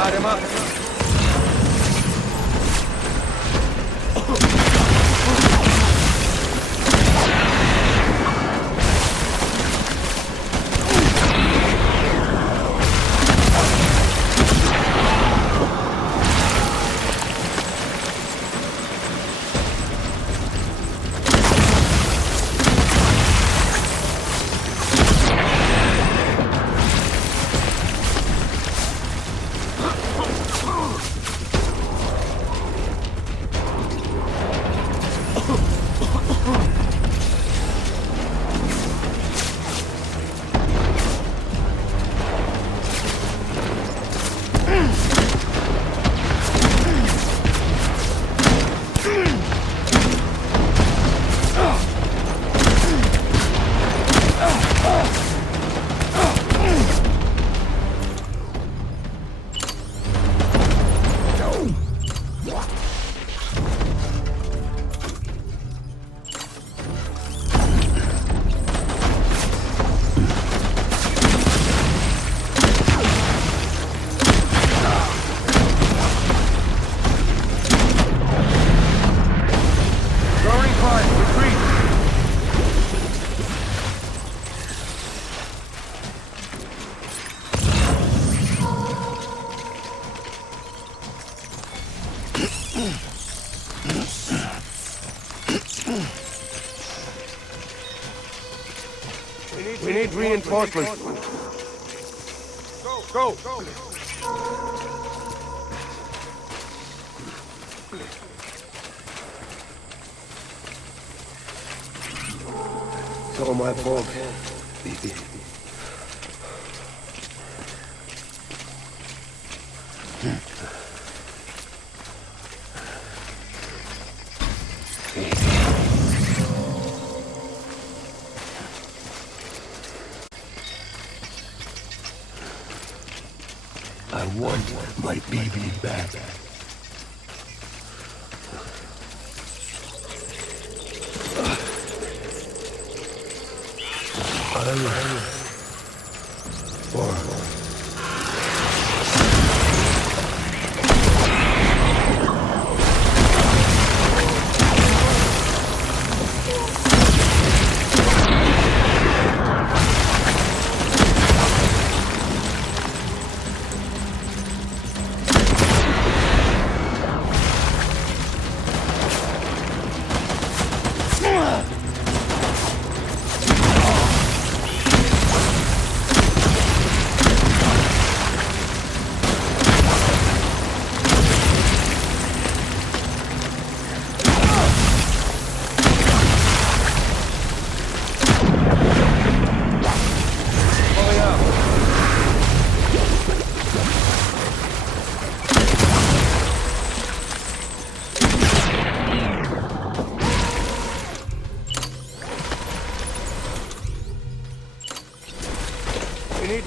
Light him up. We need reinforcements. Go! It's all my fault. I want my baby back.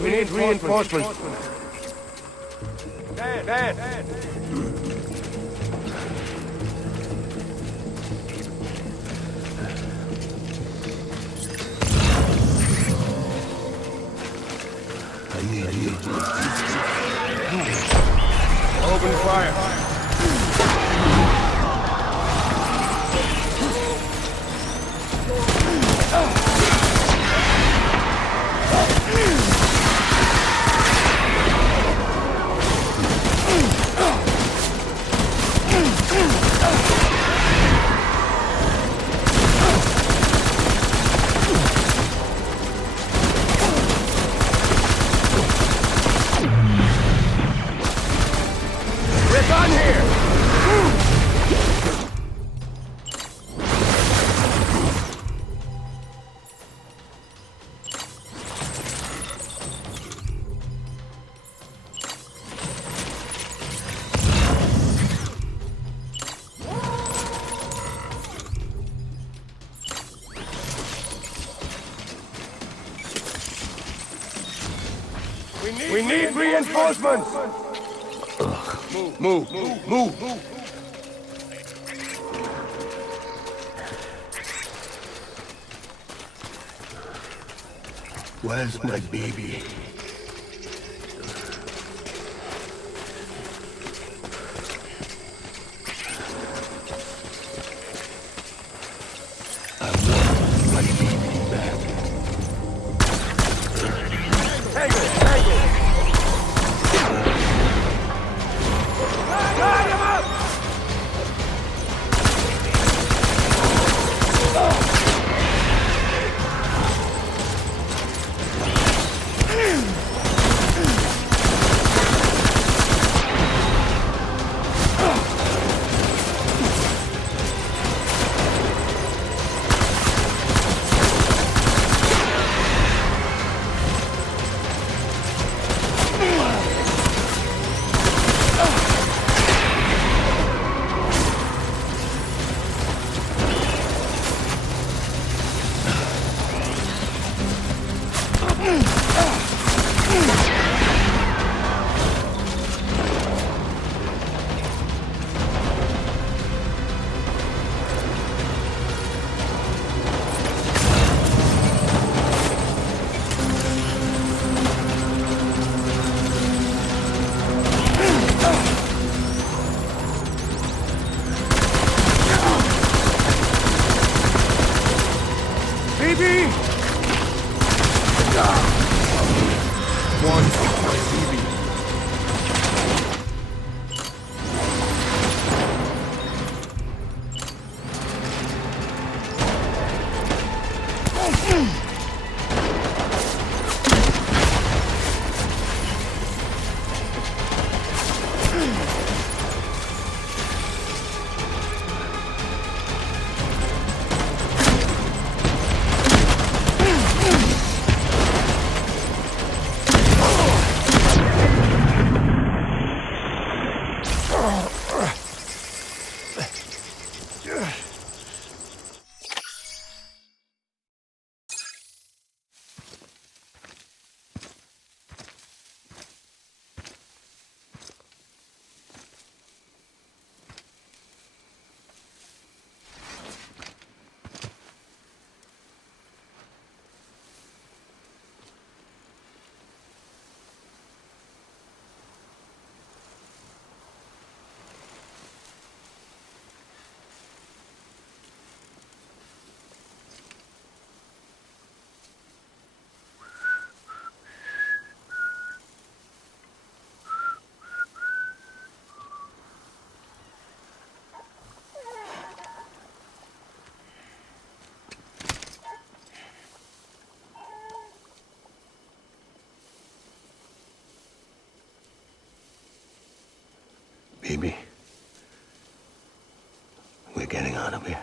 We need reinforcements. Dad. Open fire. We need reinforcements! Move. Where's my baby? Tango! Tango! Guard him up! Baby, we're getting out of here.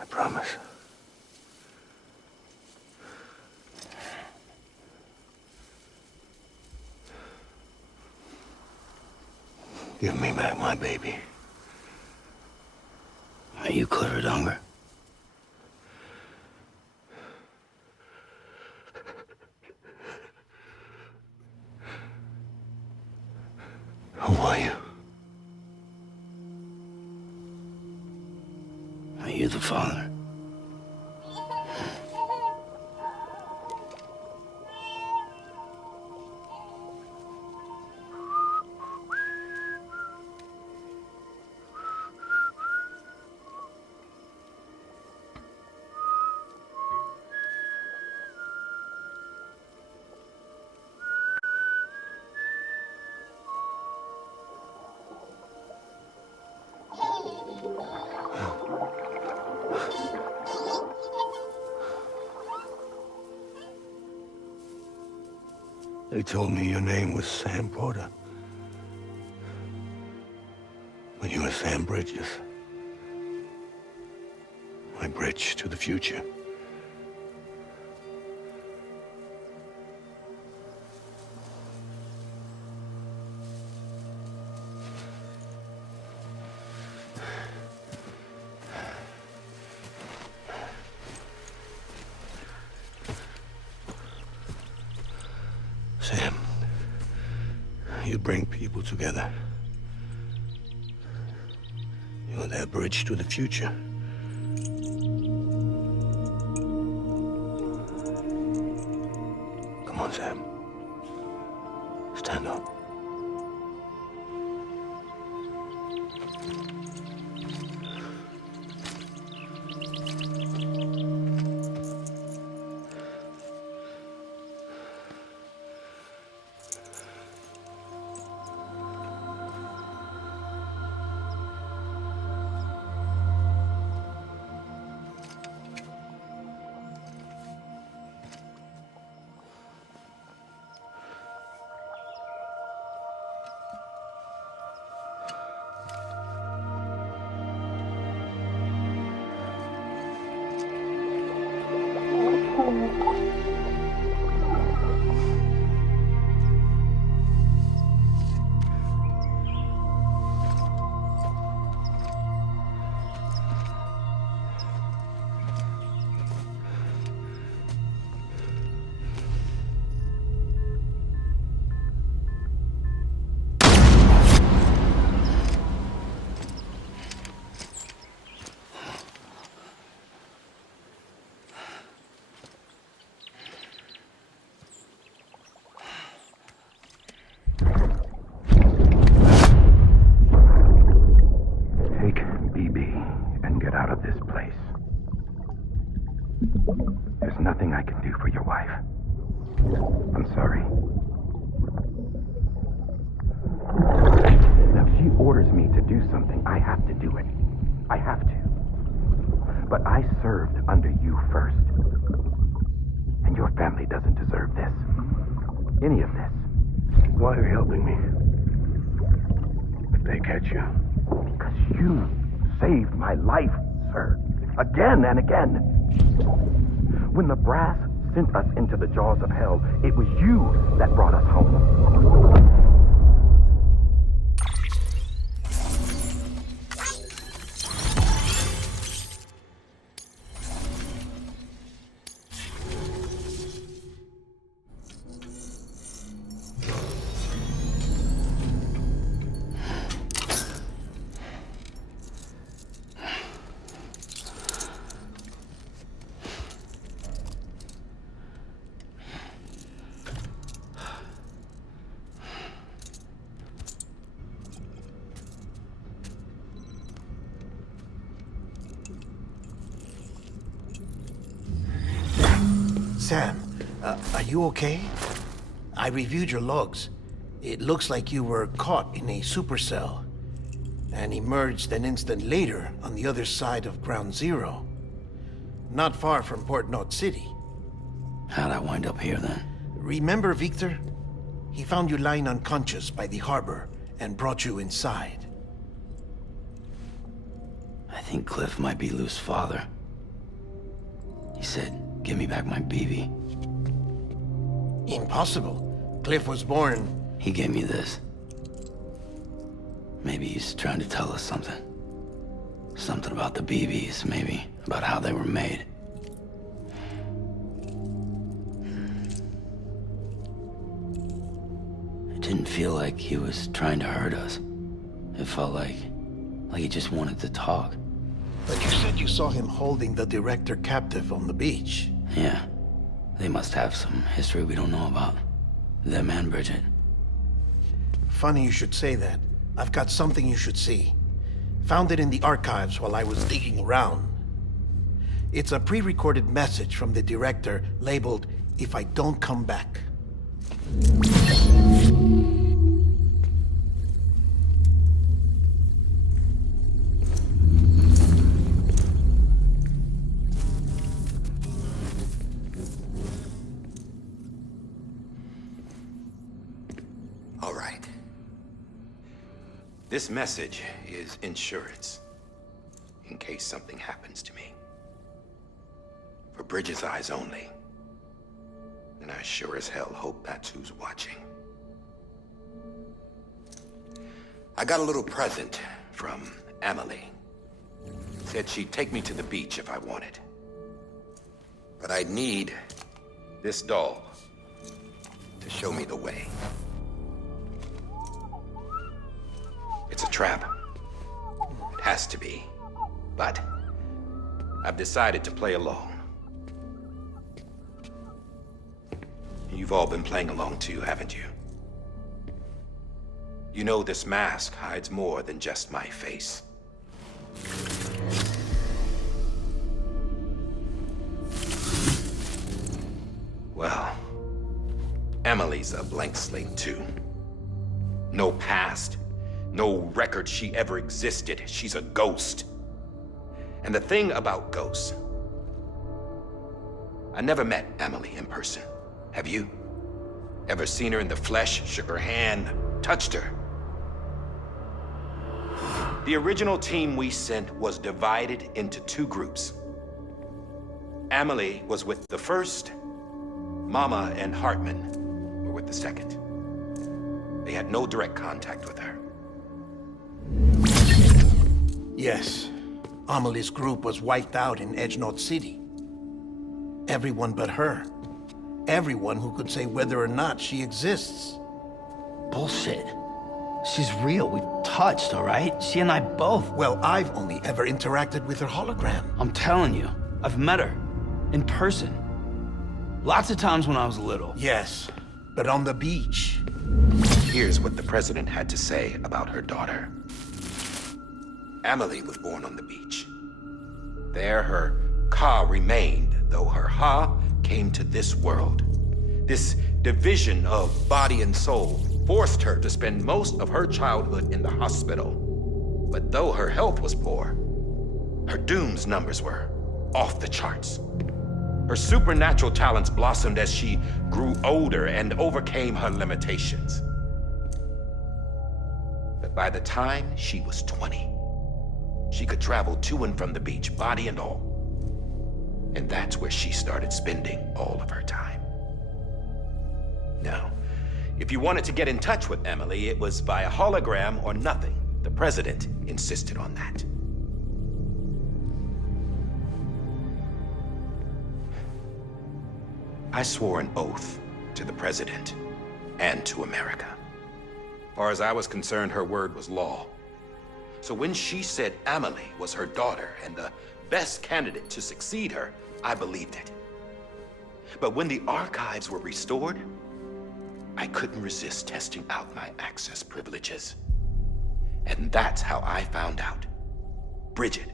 I promise. Give me back my baby. Are you cleared, Unger? Who are you? Are you the father? They told me your name was Sam Porter. But you were Sam Bridges. My bridge to the future. Sam, you bring people together. You're their bridge to the future. Come on, Sam. Stand up. your wife. I'm sorry. Now, if she orders me to do something, I have to do it. I have to. But I served under you first. And your family doesn't deserve this. Any of this. Why are you helping me? If they catch you. Because you saved my life, sir. Again and again. When the brass sent us into the jaws of hell, it was you that brought us home. Sam, are you okay? I reviewed your logs. It looks like you were caught in a supercell and emerged an instant later on the other side of Ground Zero. Not far from CommonNoid City. How'd I wind up here then? Remember Victor? He found you lying unconscious by the harbor and brought you inside. I think Cliff might be Lou's father. He said, give me back my BB. Impossible. Cliff was born... He gave me this. Maybe he's trying to tell us something. Something about the BBs, maybe. About how they were made. It didn't feel like he was trying to hurt us. It felt like he just wanted to talk. But you said you saw him holding the director captive on the beach. Yeah. They must have some history we don't know about. Them and Bridget. Funny you should say that. I've got something you should see. Found it in the archives while I was digging around. It's a pre-recorded message from the director labeled, "If I don't come back." All right. This message is insurance, in case something happens to me. For Bridget's eyes only. And I sure as hell hope that's who's watching. I got a little present from Emily. Said she'd take me to the beach if I wanted. But I'd need this doll to show me the way. It's a trap. It has to be. But I've decided to play along. You've all been playing along too, haven't you? You know this mask hides more than just my face. Well, Emily's a blank slate too. No past. No record she ever existed. She's a ghost. And the thing about ghosts, I never met Emily in person. Have you? Ever seen her in the flesh, shook her hand, touched her? The original team we sent was divided into two groups. Emily was with the first, Mama and Hartman were with the second. They had no direct contact with her. Yes. Amelie's group was wiped out in CommonNoid City. Everyone but her. Everyone who could say whether or not she exists. Bullshit. She's real. We've touched, all right? She and I both. Well, I've only ever interacted with her hologram. I'm telling you, I've met her. In person. Lots of times when I was little. Yes, but on the beach. Here's what the president had to say about her daughter. Emily was born on the beach. There, her ka remained, though her ha came to this world. This division of body and soul forced her to spend most of her childhood in the hospital. But though her health was poor, her Doom's numbers were off the charts. Her supernatural talents blossomed as she grew older and overcame her limitations. But by the time she was 20, she could travel to and from the beach, body and all. And that's where she started spending all of her time. Now, if you wanted to get in touch with Emily, it was via hologram or nothing. The president insisted on that. I swore an oath to the president and to America. As far as I was concerned, her word was law. So when she said Emily was her daughter and the best candidate to succeed her, I believed it. But when the archives were restored, I couldn't resist testing out my access privileges. And that's how I found out Bridget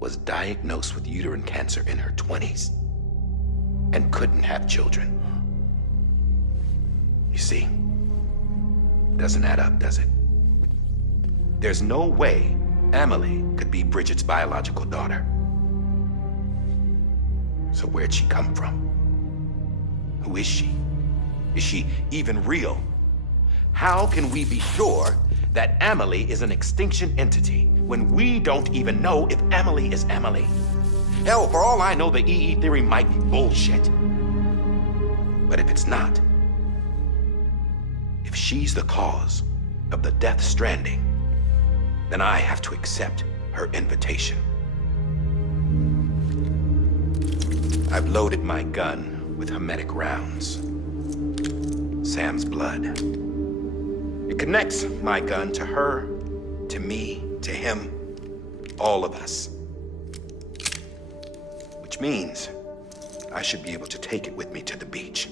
was diagnosed with uterine cancer in her 20s and couldn't have children. You see, doesn't add up, does it? There's no way Emily could be Bridget's biological daughter. So where'd she come from? Who is she? Is she even real? How can we be sure that Emily is an extinction entity when we don't even know if Emily is Emily? Hell, for all I know, the EE theory might be bullshit. But if it's not, if she's the cause of the death stranding, then I have to accept her invitation. I've loaded my gun with hermetic rounds. Sam's blood. It connects my gun to her, to me, to him, all of us. Which means I should be able to take it with me to the beach.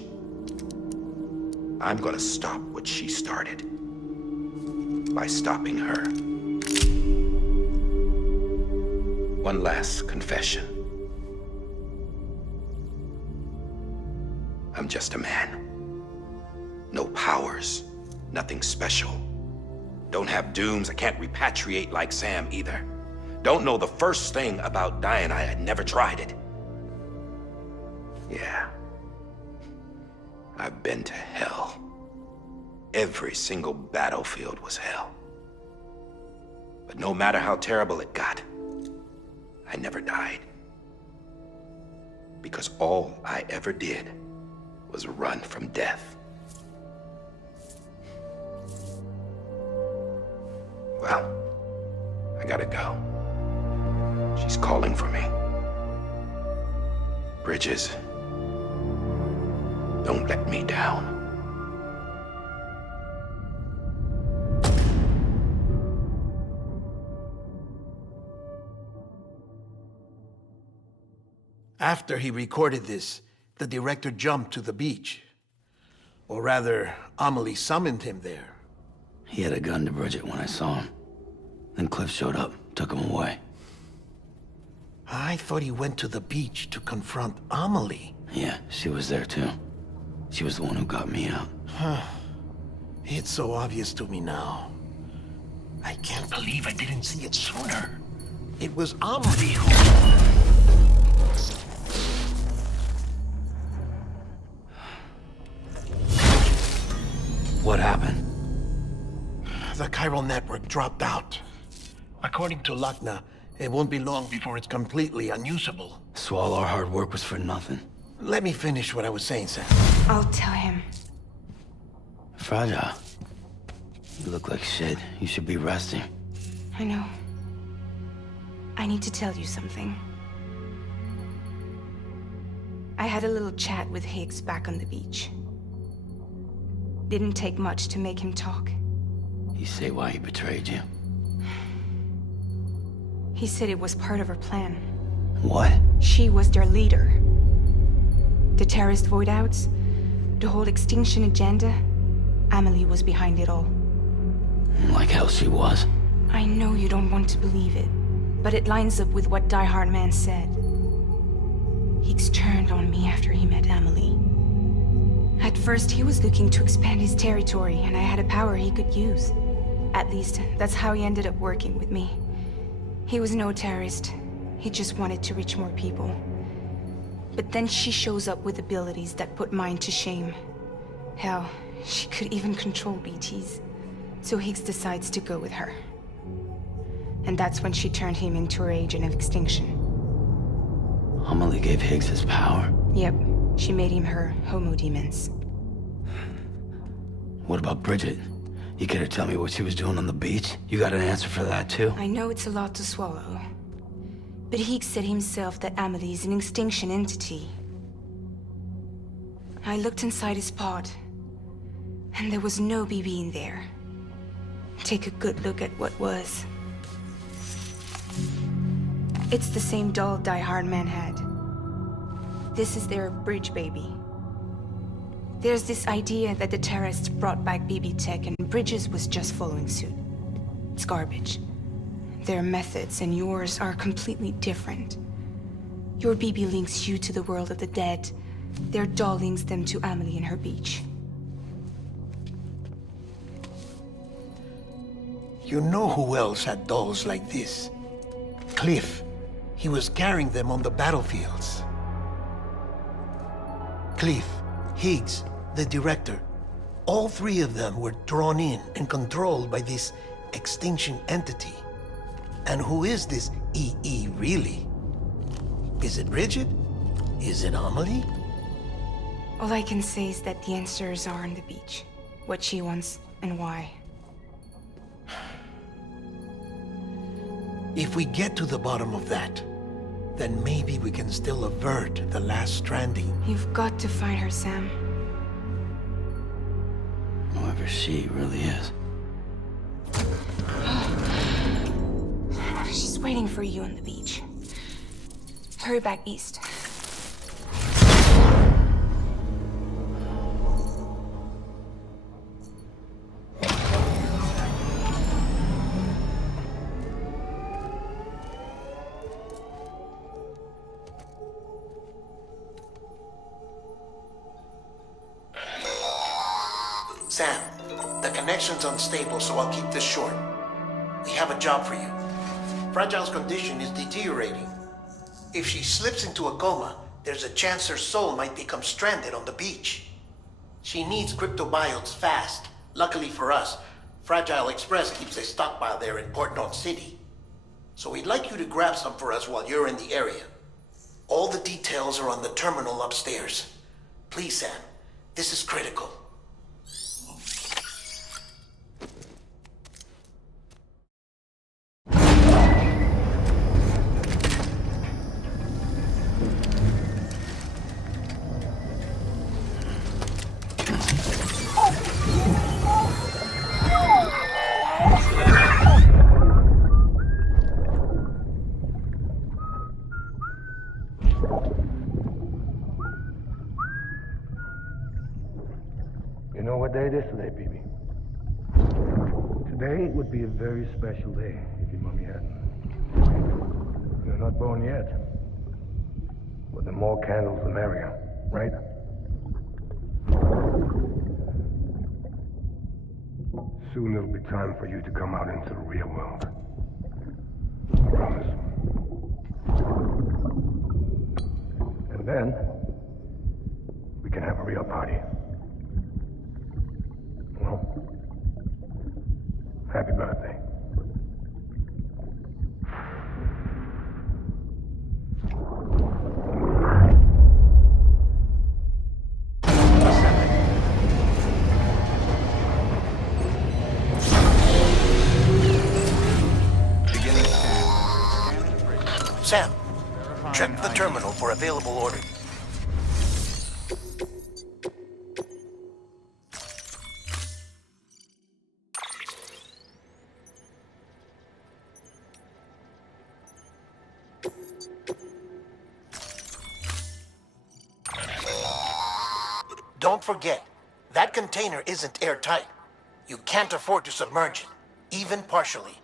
I'm gonna stop what she started by stopping her. One last confession. I'm just a man. No powers, nothing special. Don't have dooms, I can't repatriate like Sam either. Don't know the first thing about dying, I had never tried it. Yeah. I've been to hell. Every single battlefield was hell. But no matter how terrible it got, I never died. Because all I ever did was run from death. Well, I gotta go. She's calling for me. Bridges, don't let me down. After he recorded this, the director jumped to the beach. Or rather, Amelie summoned him there. He had a gun to Bridget when I saw him. Then Cliff showed up, took him away. I thought he went to the beach to confront Amelie. Yeah, she was there too. She was the one who got me out. It's so obvious to me now. I can't believe I didn't see it sooner. It was Amelie who... What happened? The chiral network dropped out. According to Lachna, it won't be long before it's completely unusable. So all our hard work was for nothing. Let me finish what I was saying, Sam. I'll tell him. Fragile. You look like shit. You should be resting. I know. I need to tell you something. I had a little chat with Higgs back on the beach. Didn't take much to make him talk. You say why he betrayed you? He said it was part of her plan. What? She was their leader. The terrorist void-outs, the whole extinction agenda, Amelie was behind it all. Like hell she was. I know you don't want to believe it, but it lines up with what Die-Hardman said. Higgs turned on me after he met Emily. At first, he was looking to expand his territory, and I had a power he could use. At least, that's how he ended up working with me. He was no terrorist. He just wanted to reach more people. But then she shows up with abilities that put mine to shame. Hell, she could even control BTs. So Higgs decides to go with her. And that's when she turned him into her agent of extinction. Amelie gave Higgs his power? Yep, she made him her homo demons. What about Bridget? You care to tell me what she was doing on the beach? You got an answer for that too? I know it's a lot to swallow. But Higgs said himself that Amelie is an extinction entity. I looked inside his pod, and there was no BB in there. Take a good look at what was. It's the same doll Die-Hardman had. This is their bridge baby. There's this idea that the terrorists brought back BB tech and Bridges was just following suit. It's garbage. Their methods and yours are completely different. Your BB links you to the world of the dead. Their doll links them to Amelie and her beach. You know who else had dolls like this? Cliff. He was carrying them on the battlefields. Cliff, Higgs, the director. All three of them were drawn in and controlled by this extinction entity. And who is this EE really? Is it Bridget? Is it Amelie? All I can say is that the answers are on the beach. What she wants and why. If we get to the bottom of that, then maybe we can still avert the last stranding. You've got to find her, Sam. Whoever she really is. She's waiting for you on the beach. Hurry back east. Sam, the connection's unstable, so I'll keep this short. We have a job for you. Fragile's condition is deteriorating. If she slips into a coma, there's a chance her soul might become stranded on the beach. She needs cryptobiotes fast. Luckily for us, Fragile Express keeps a stockpile there in Port North City. So we'd like you to grab some for us while you're in the area. All the details are on the terminal upstairs. Please, Sam, this is critical. You know what day it is today, BB? Today would be a very special day if your mommy hadn't. You're not born yet. But the more candles, the merrier, right? Soon it'll be time for you to come out into the real world. I promise. And then, we can have a real party. Well, happy birthday. Sam, check the terminal for available orders. Don't forget, that container isn't airtight. You can't afford to submerge it, even partially.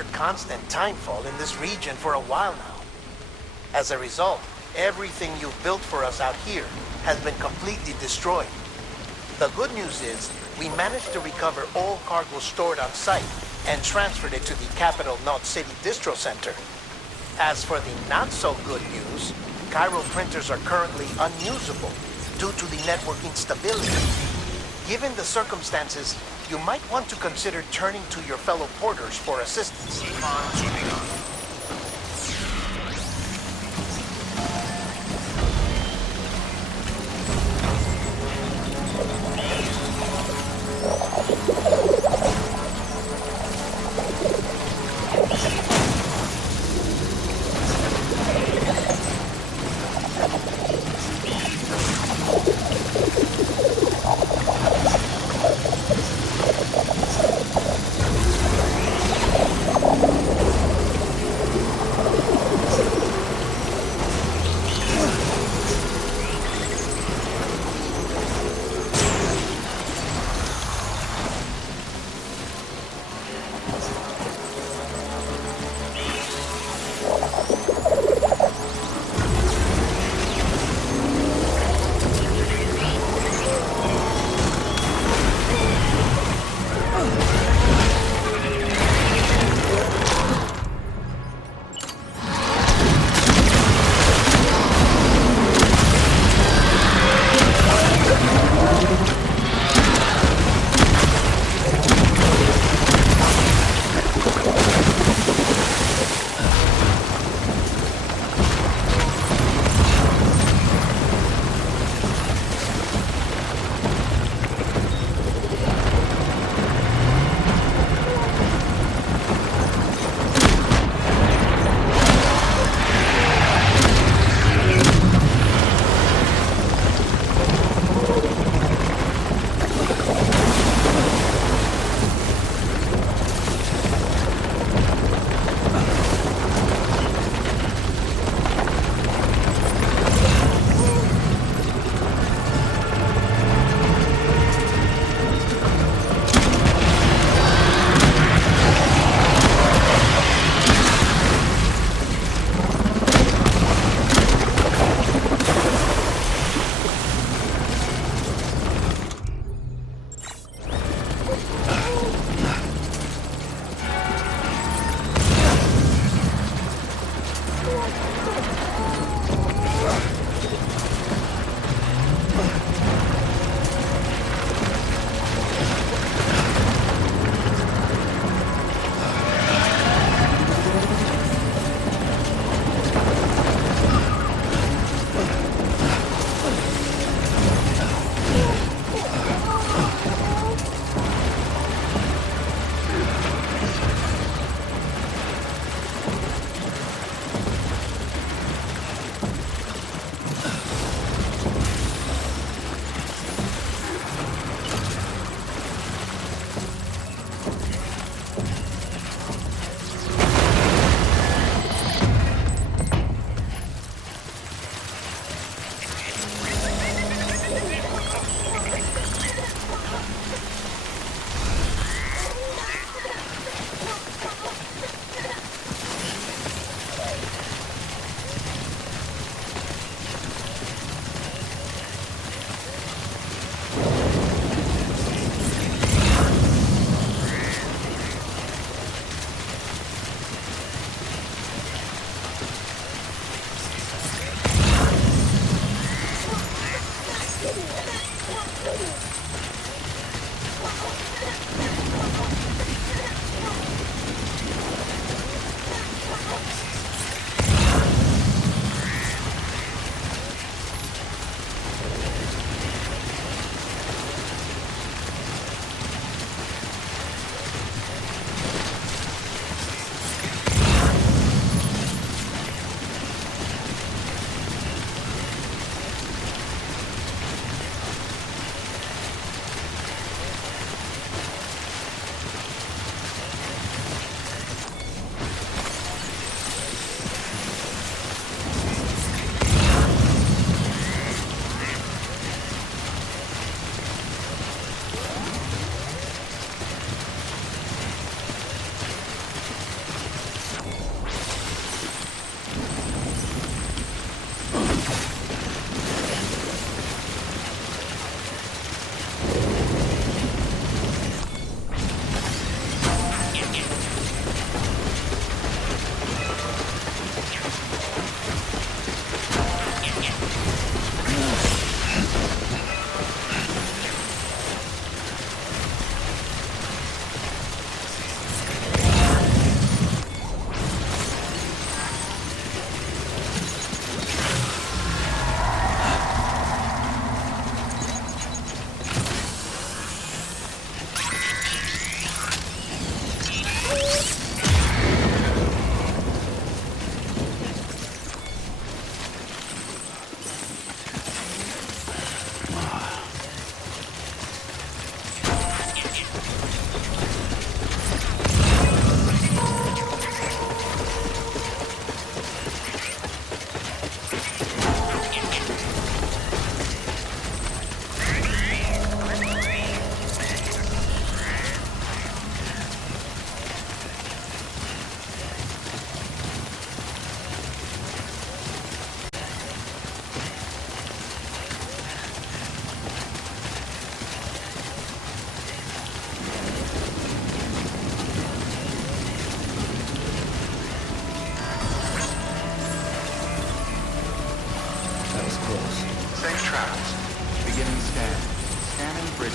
near constant timefall in this region for a while now. As a result, everything you've built for us out here has been completely destroyed. The good news is, we managed to recover all cargo stored on site and transferred it to the Capital Knot City Distro Center. As for the not-so-good news, Cairo printers are currently unusable due to the network instability. Given the circumstances, you might want to consider turning to your fellow porters for assistance. Keep on keeping on.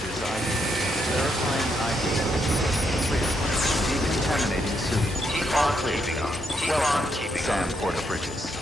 bridges ID. Verifying ID. Clear. Decontaminating soon. Keep on keeping on. Welcome, Sam Porter Bridges.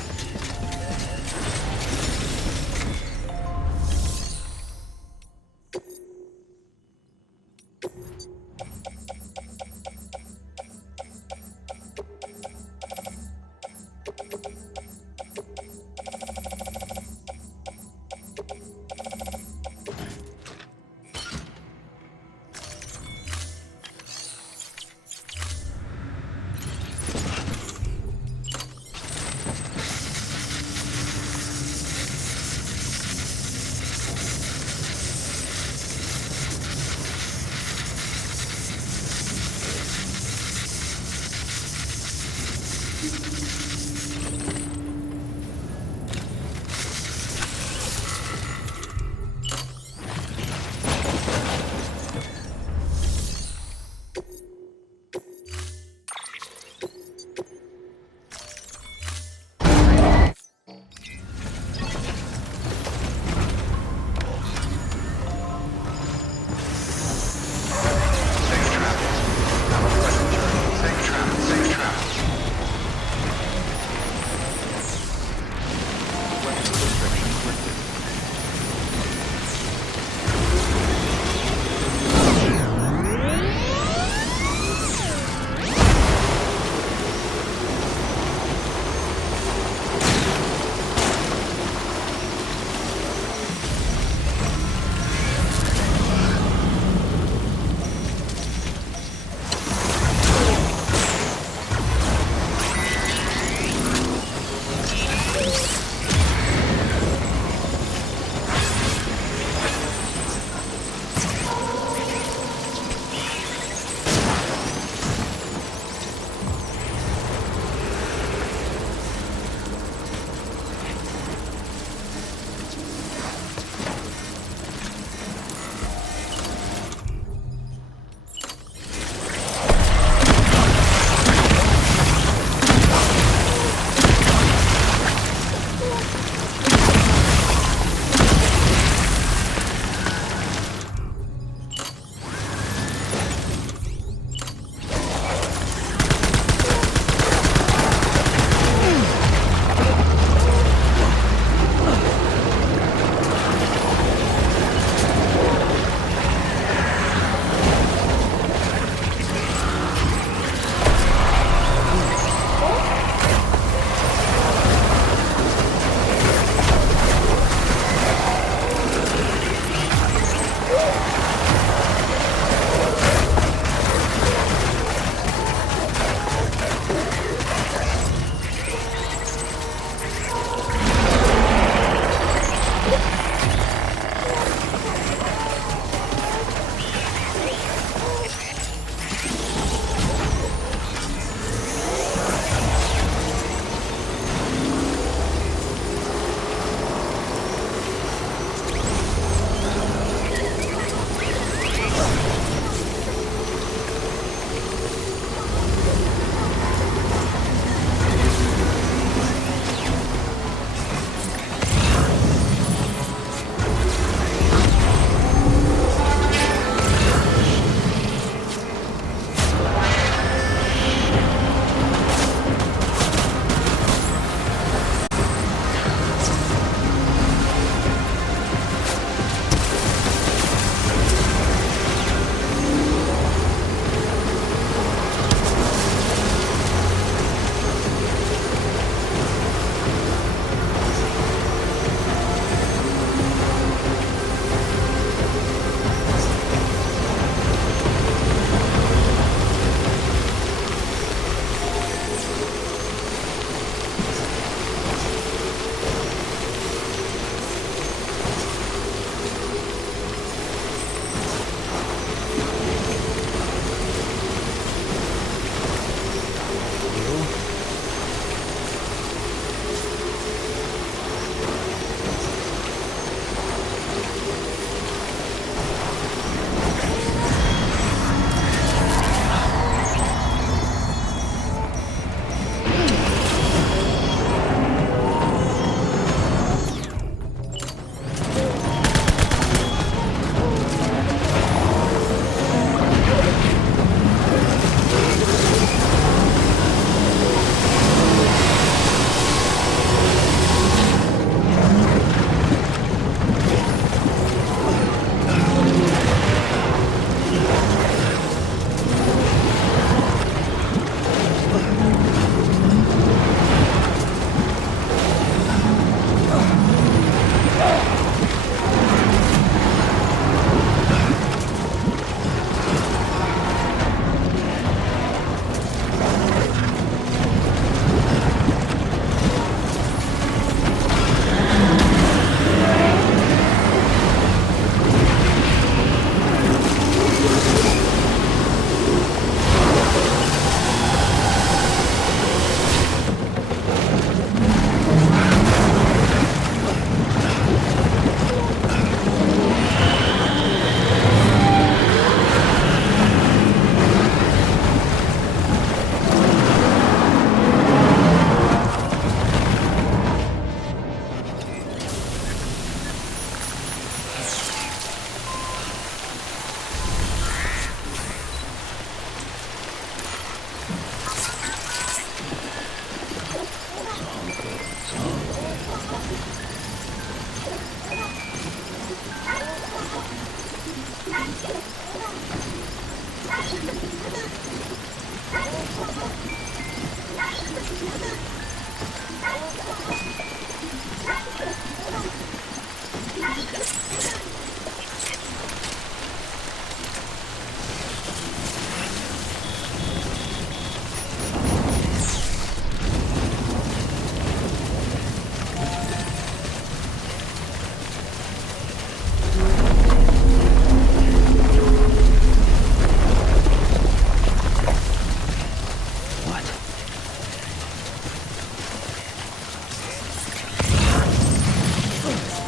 What?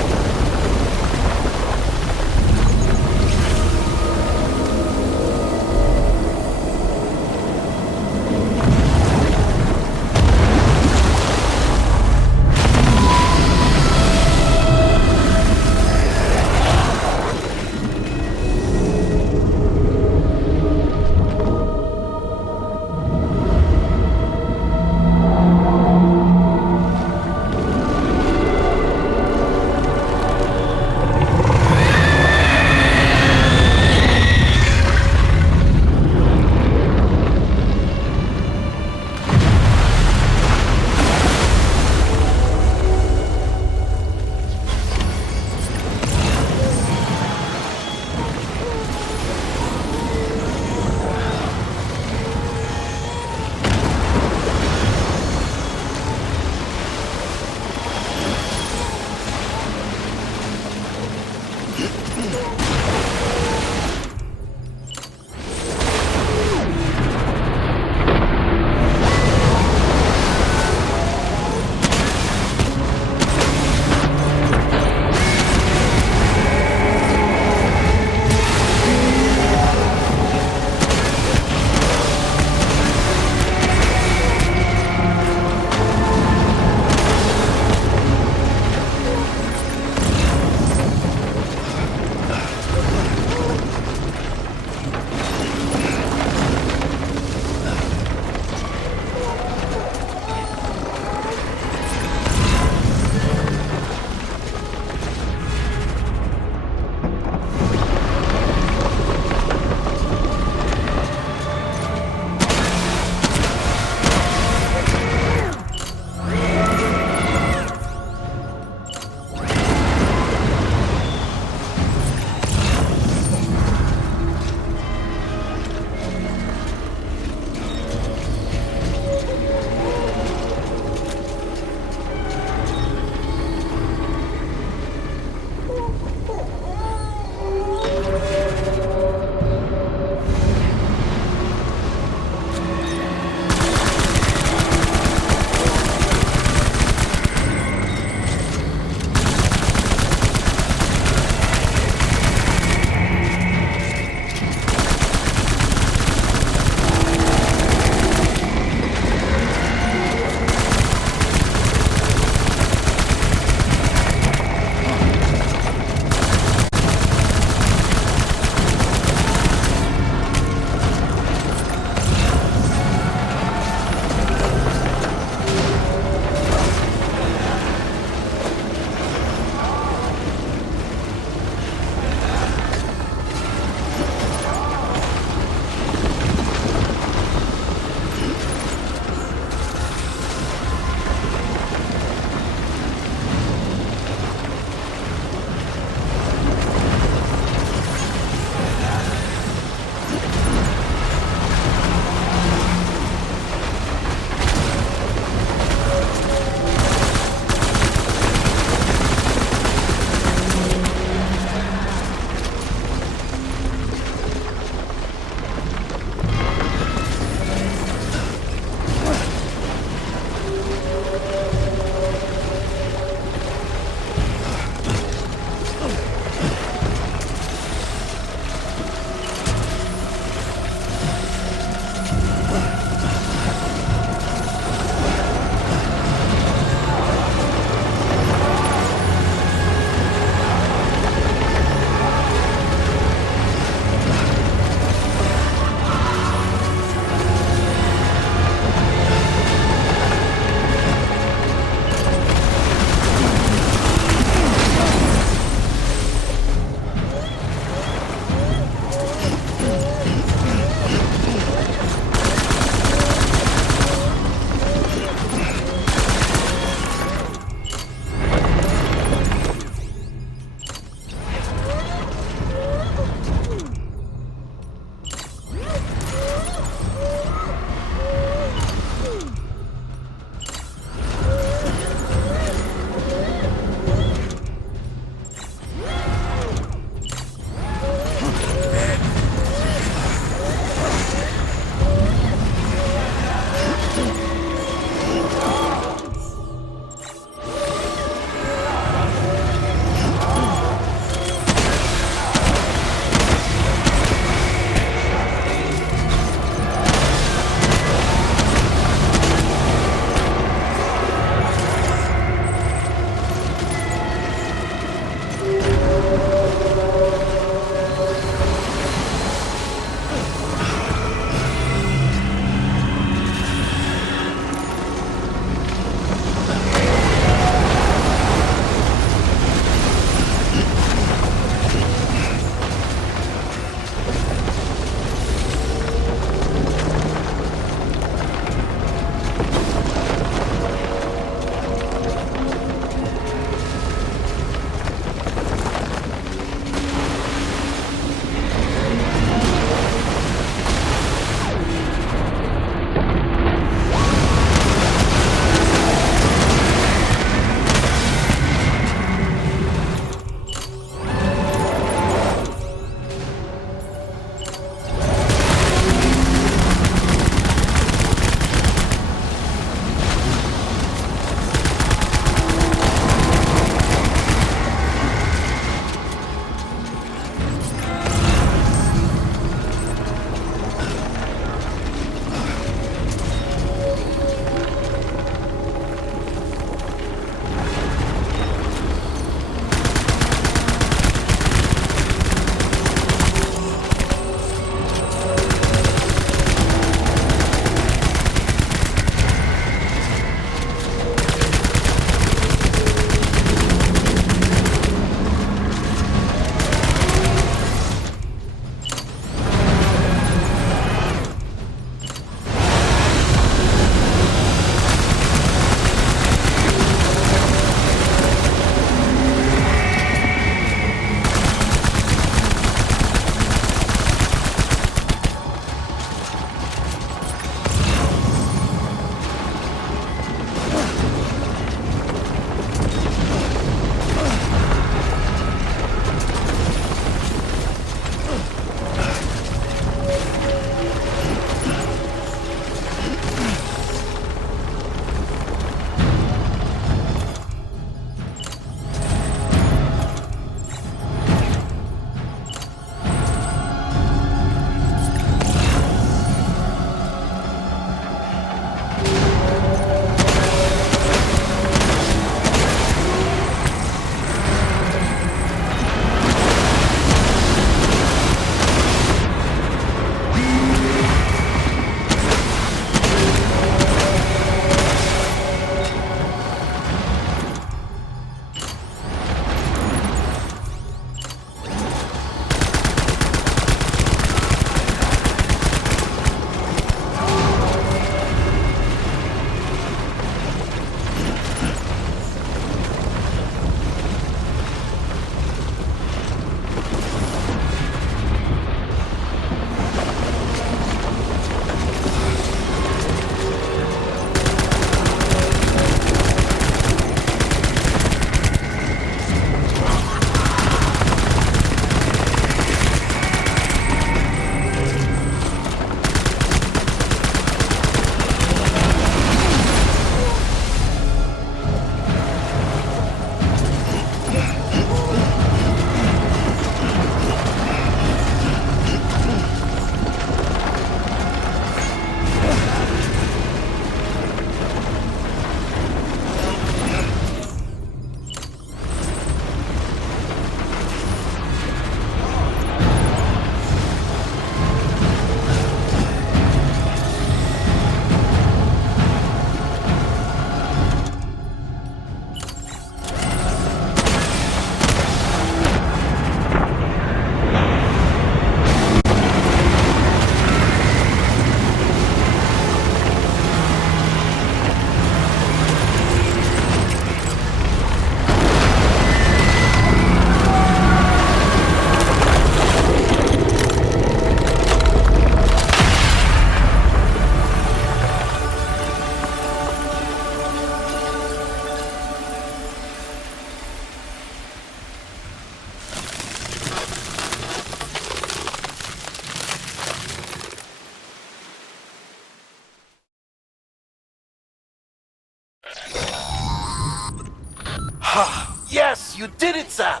Ah, yes, you did it, Sam!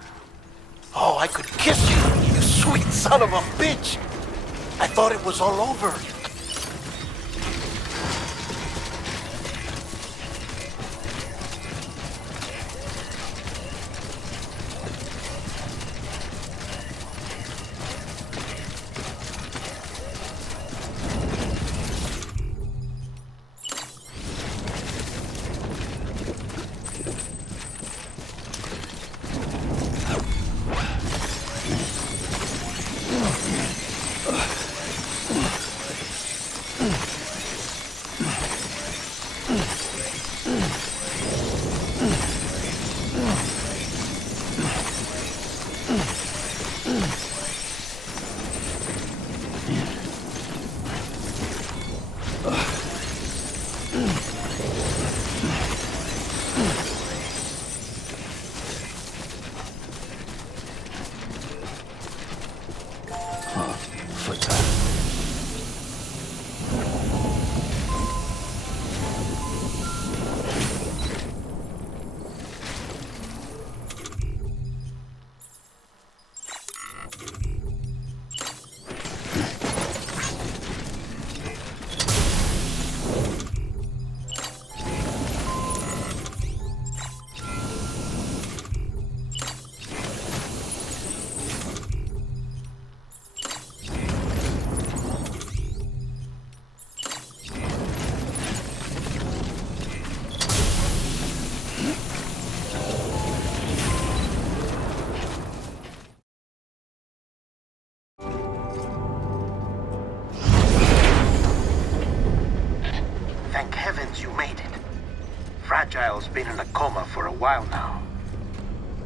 Oh, I could kiss you, you sweet son of a bitch! I thought it was all over. Thank heavens you made it. Fragile's been in a coma for a while now.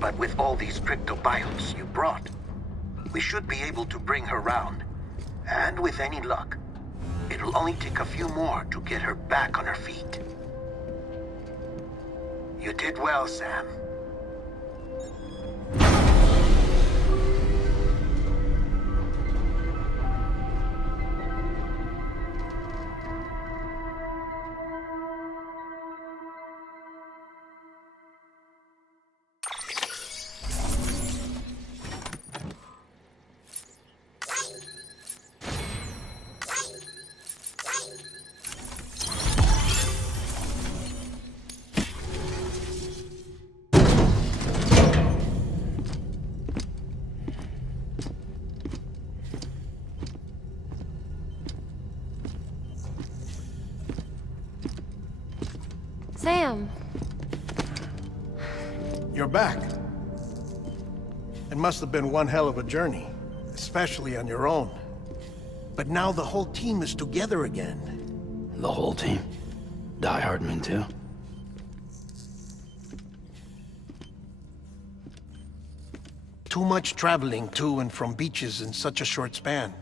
But with all these cryptobiotes you brought, we should be able to bring her round. And with any luck, it'll only take a few more to get her back on her feet. You did well, Sam. Sam! You're back. It must have been one hell of a journey, especially on your own. But now the whole team is together again. The whole team? Die-Hardman too? Too much traveling to and from beaches in such a short span.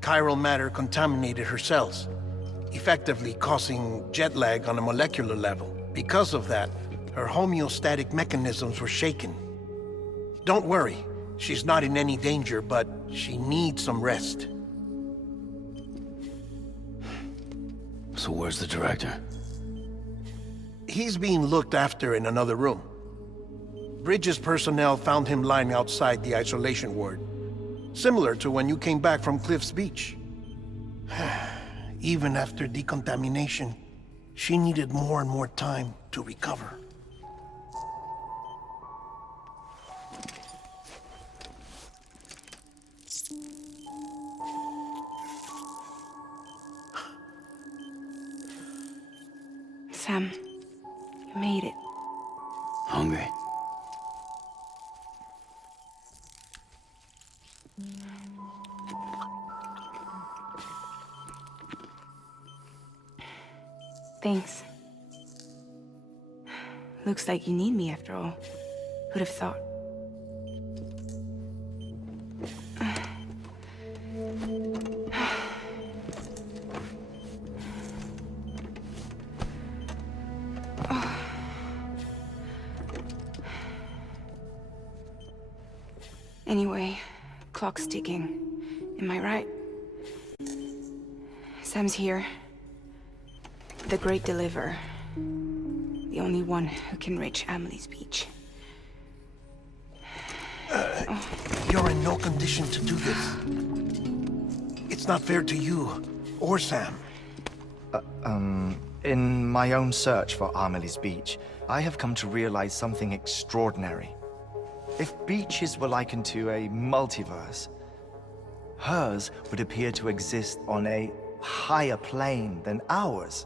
Chiral matter contaminated her cells, effectively causing jet lag on a molecular level. Because of that, her homeostatic mechanisms were shaken. Don't worry, she's not in any danger, but she needs some rest. So where's the director? He's being looked after in another room. Bridges personnel found him lying outside the isolation ward, similar to when you came back from Cliff's Beach. Even after decontamination, she needed more and more time to recover. Sam, you made it. Hungry? Thanks. Looks like you need me after all. Who'd have thought? Anyway, clock's ticking. Am I right? Sam's here. The Great Deliverer. The only one who can reach Amelie's beach. You're in no condition to do this. It's not fair to you or Sam. In my own search for Amelie's beach, I have come to realize something extraordinary. If beaches were likened to a multiverse, hers would appear to exist on a higher plane than ours.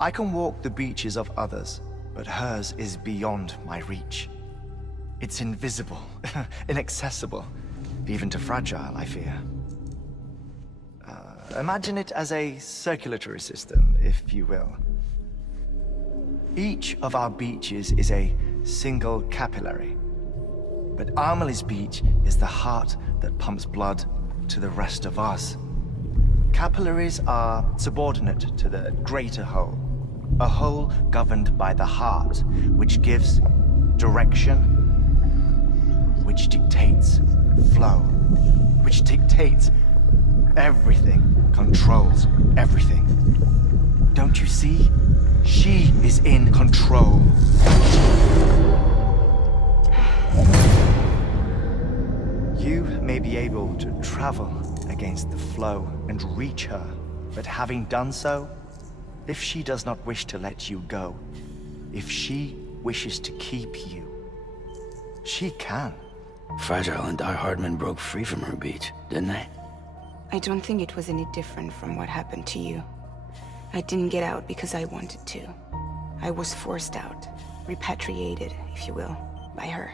I can walk the beaches of others, but hers is beyond my reach. It's invisible, inaccessible, even to fragile, I fear. Imagine it as a circulatory system, if you will. Each of our beaches is a single capillary. But Amelie's beach is the heart that pumps blood to the rest of us. Capillaries are subordinate to the greater whole. A whole governed by the heart, which gives direction, which dictates flow, which dictates everything, controls everything. Don't you see? She is in control. You may be able to travel against the flow and reach her, but having done so, if she does not wish to let you go, if she wishes to keep you, she can. Fragile and Die-Hardman broke free from her beach, didn't they? I don't think it was any different from what happened to you. I didn't get out because I wanted to. I was forced out, repatriated, if you will, by her.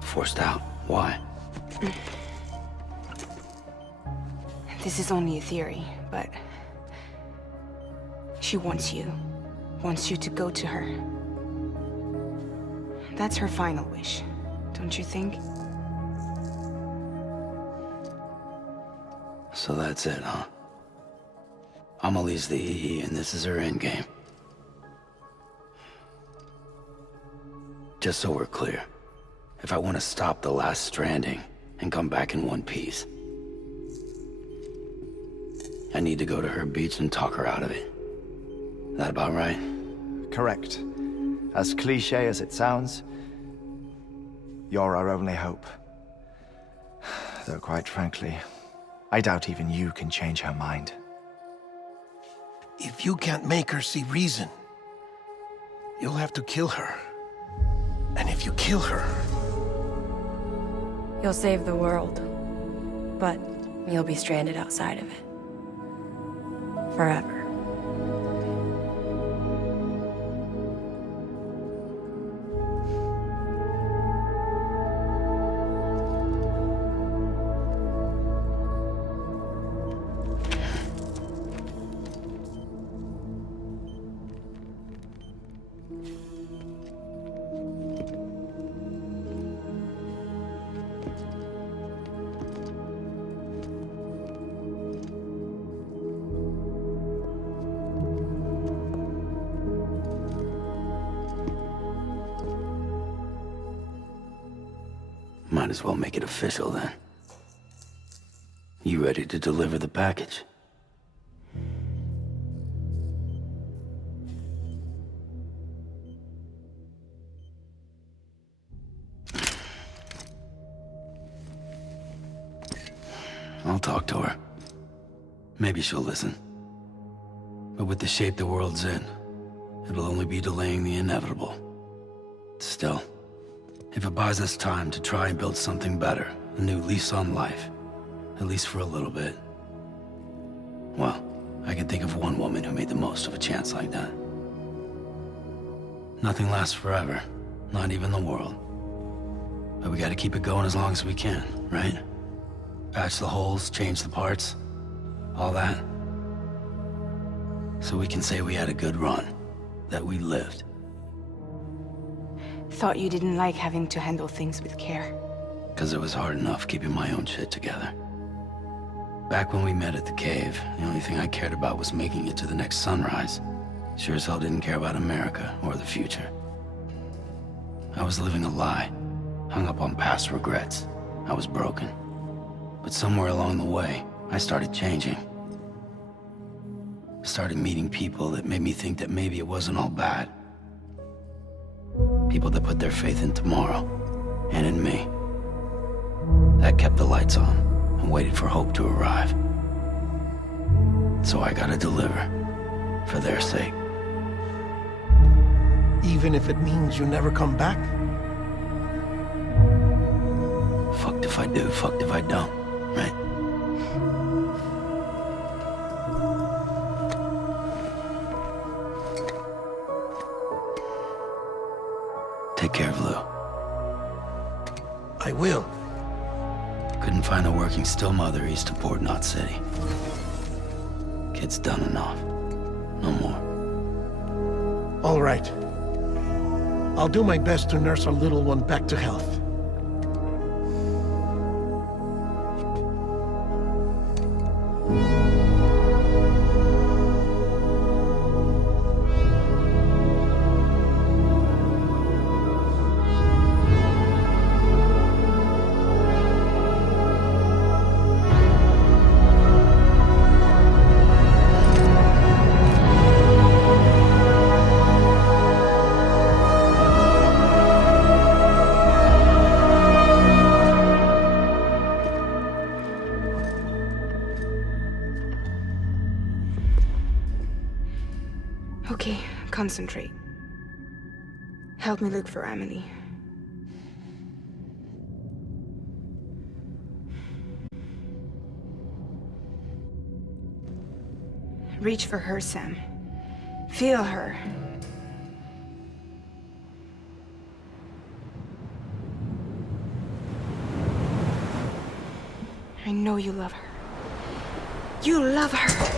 Forced out? Why? This is only a theory, but she wants you to go to her. That's her final wish, don't you think? So that's it, huh? Amelie's the EE, and this is her endgame. Just so we're clear, if I want to stop the last Stranding and come back in one piece, I need to go to her beach and talk her out of it. That about right? Correct. As cliché as it sounds, you're our only hope. Though quite frankly, I doubt even you can change her mind. If you can't make her see reason, you'll have to kill her. And if you kill her... You'll save the world, but you'll be stranded outside of it. Forever. Might as well make it official then. You ready to deliver the package? I'll talk to her. Maybe she'll listen. But with the shape the world's in, it'll only be delaying the inevitable. Still, if it buys us time to try and build something better, a new lease on life, at least for a little bit, well, I can think of one woman who made the most of a chance like that. Nothing lasts forever, not even the world. But we gotta keep it going as long as we can, right? Patch the holes, change the parts, all that. So we can say we had a good run, that we lived. Thought you didn't like having to handle things with care. 'Cause it was hard enough keeping my own shit together. Back when we met at the cave, the only thing I cared about was making it to the next sunrise. Sure as hell didn't care about America or the future. I was living a lie, hung up on past regrets. I was broken. But somewhere along the way, I started changing. Started meeting people that made me think that maybe it wasn't all bad. People that put their faith in tomorrow, and in me. That kept the lights on, and waited for hope to arrive. So I gotta deliver, for their sake. Even if it means you never come back? Fucked if I do, fucked if I don't, right? Take care of Lou. I will. Couldn't find a working still mother east of Port Knot City. Kid's done and off. No more. All right. I'll do my best to nurse our little one back to health. Okay, concentrate. Help me look for Emily. Reach for her, Sam. Feel her. I know you love her. You love her!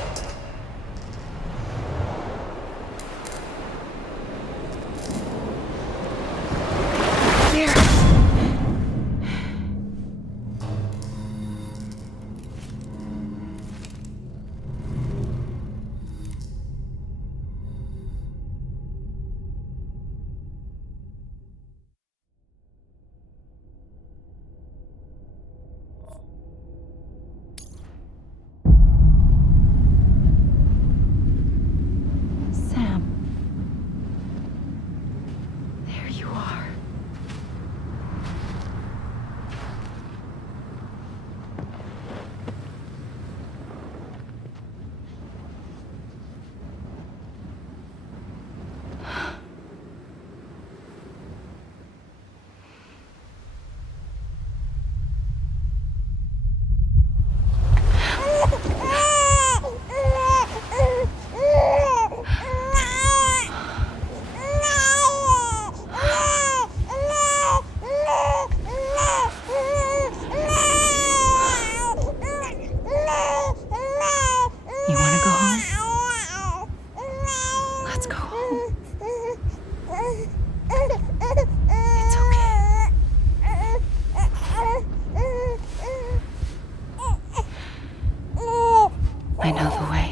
I know the way.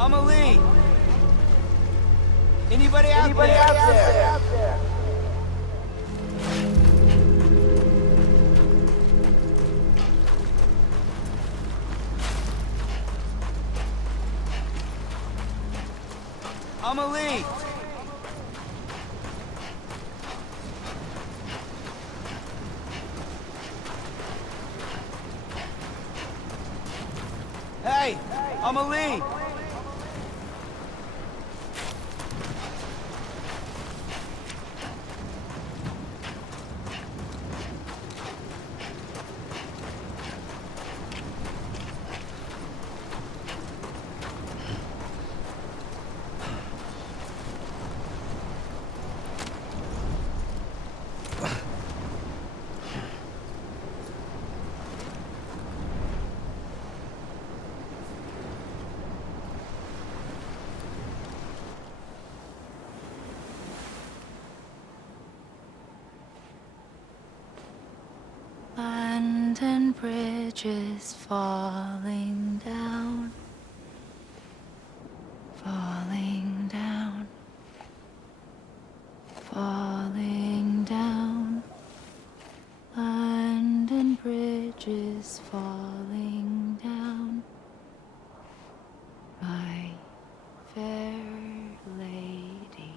Amelie! Anybody out there? Amelie! Amelie! London Bridge is falling down, falling down, falling down. London Bridge is falling down, my fair lady.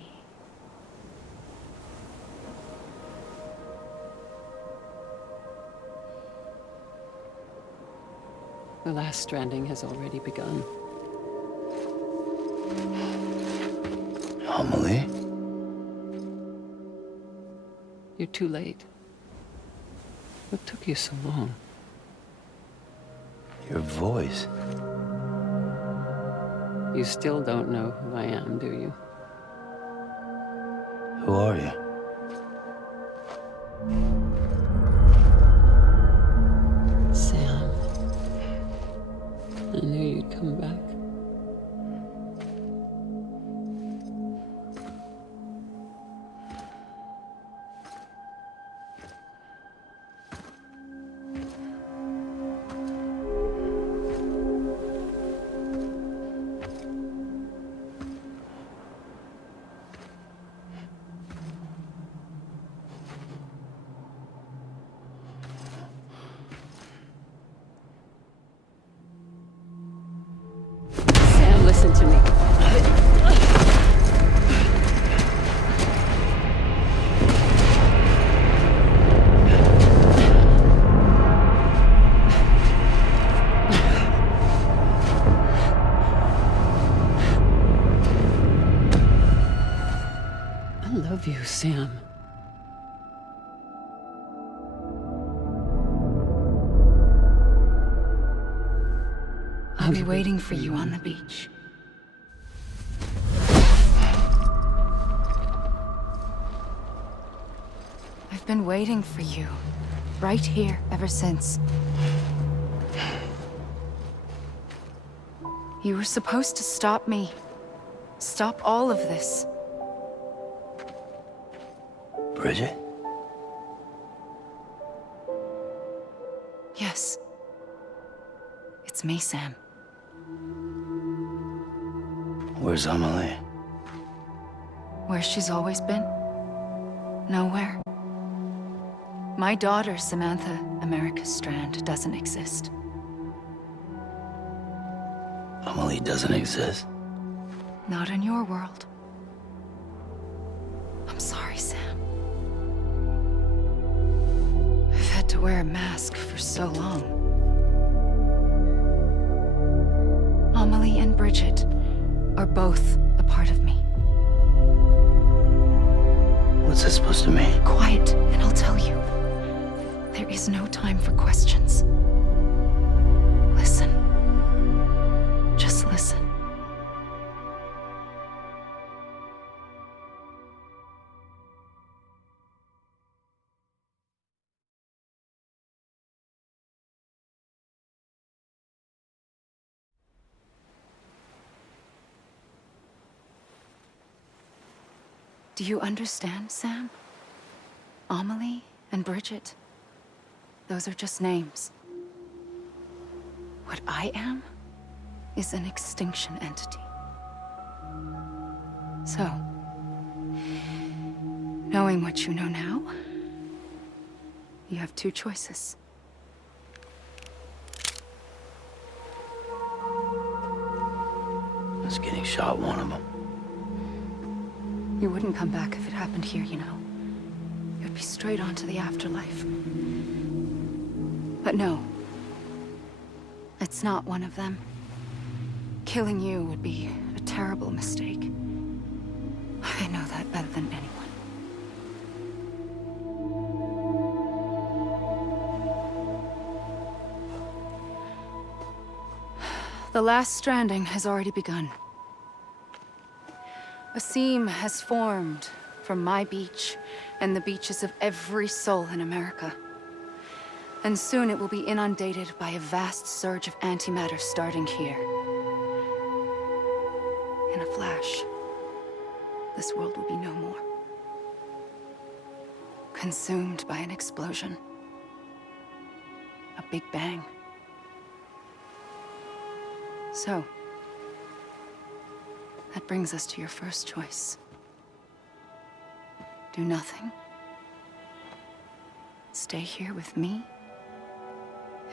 The last stranding has already begun. Amelie? You're too late. What took you so long? Your voice. You still don't know who I am, do you? Who are you? Sam. I knew you'd come back. Sam, listen to me. I love you, Sam. I'll be waiting for you on the beach. I've been waiting for you, right here, ever since. You were supposed to stop me. Stop all of this. Bridget? Yes. It's me, Sam. Where's Amelie? Where she's always been. Nowhere. My daughter, Samantha America Strand, doesn't exist. Amelie doesn't exist? Not in your world. I'm sorry, Sam. I've had to wear a mask for so long. Amelie and Bridget are both a part of me. What's that supposed to mean? Quiet, and I'll tell you. There is no time for questions. Listen. Just listen. Do you understand, Sam? Amelie and Bridget, those are just names. What I am is an extinction entity. So, knowing what you know now, you have two choices. Is getting shot one of them? You wouldn't come back if it happened here, you know. You'd be straight on to the afterlife. But no. It's not one of them. Killing you would be a terrible mistake. I know that better than anyone. The last stranding has already begun. A seam has formed from my beach and the beaches of every soul in America. And soon it will be inundated by a vast surge of antimatter starting here. In a flash, this world will be no more. Consumed by an explosion. A big bang. So, that brings us to your first choice. Do nothing. Stay here with me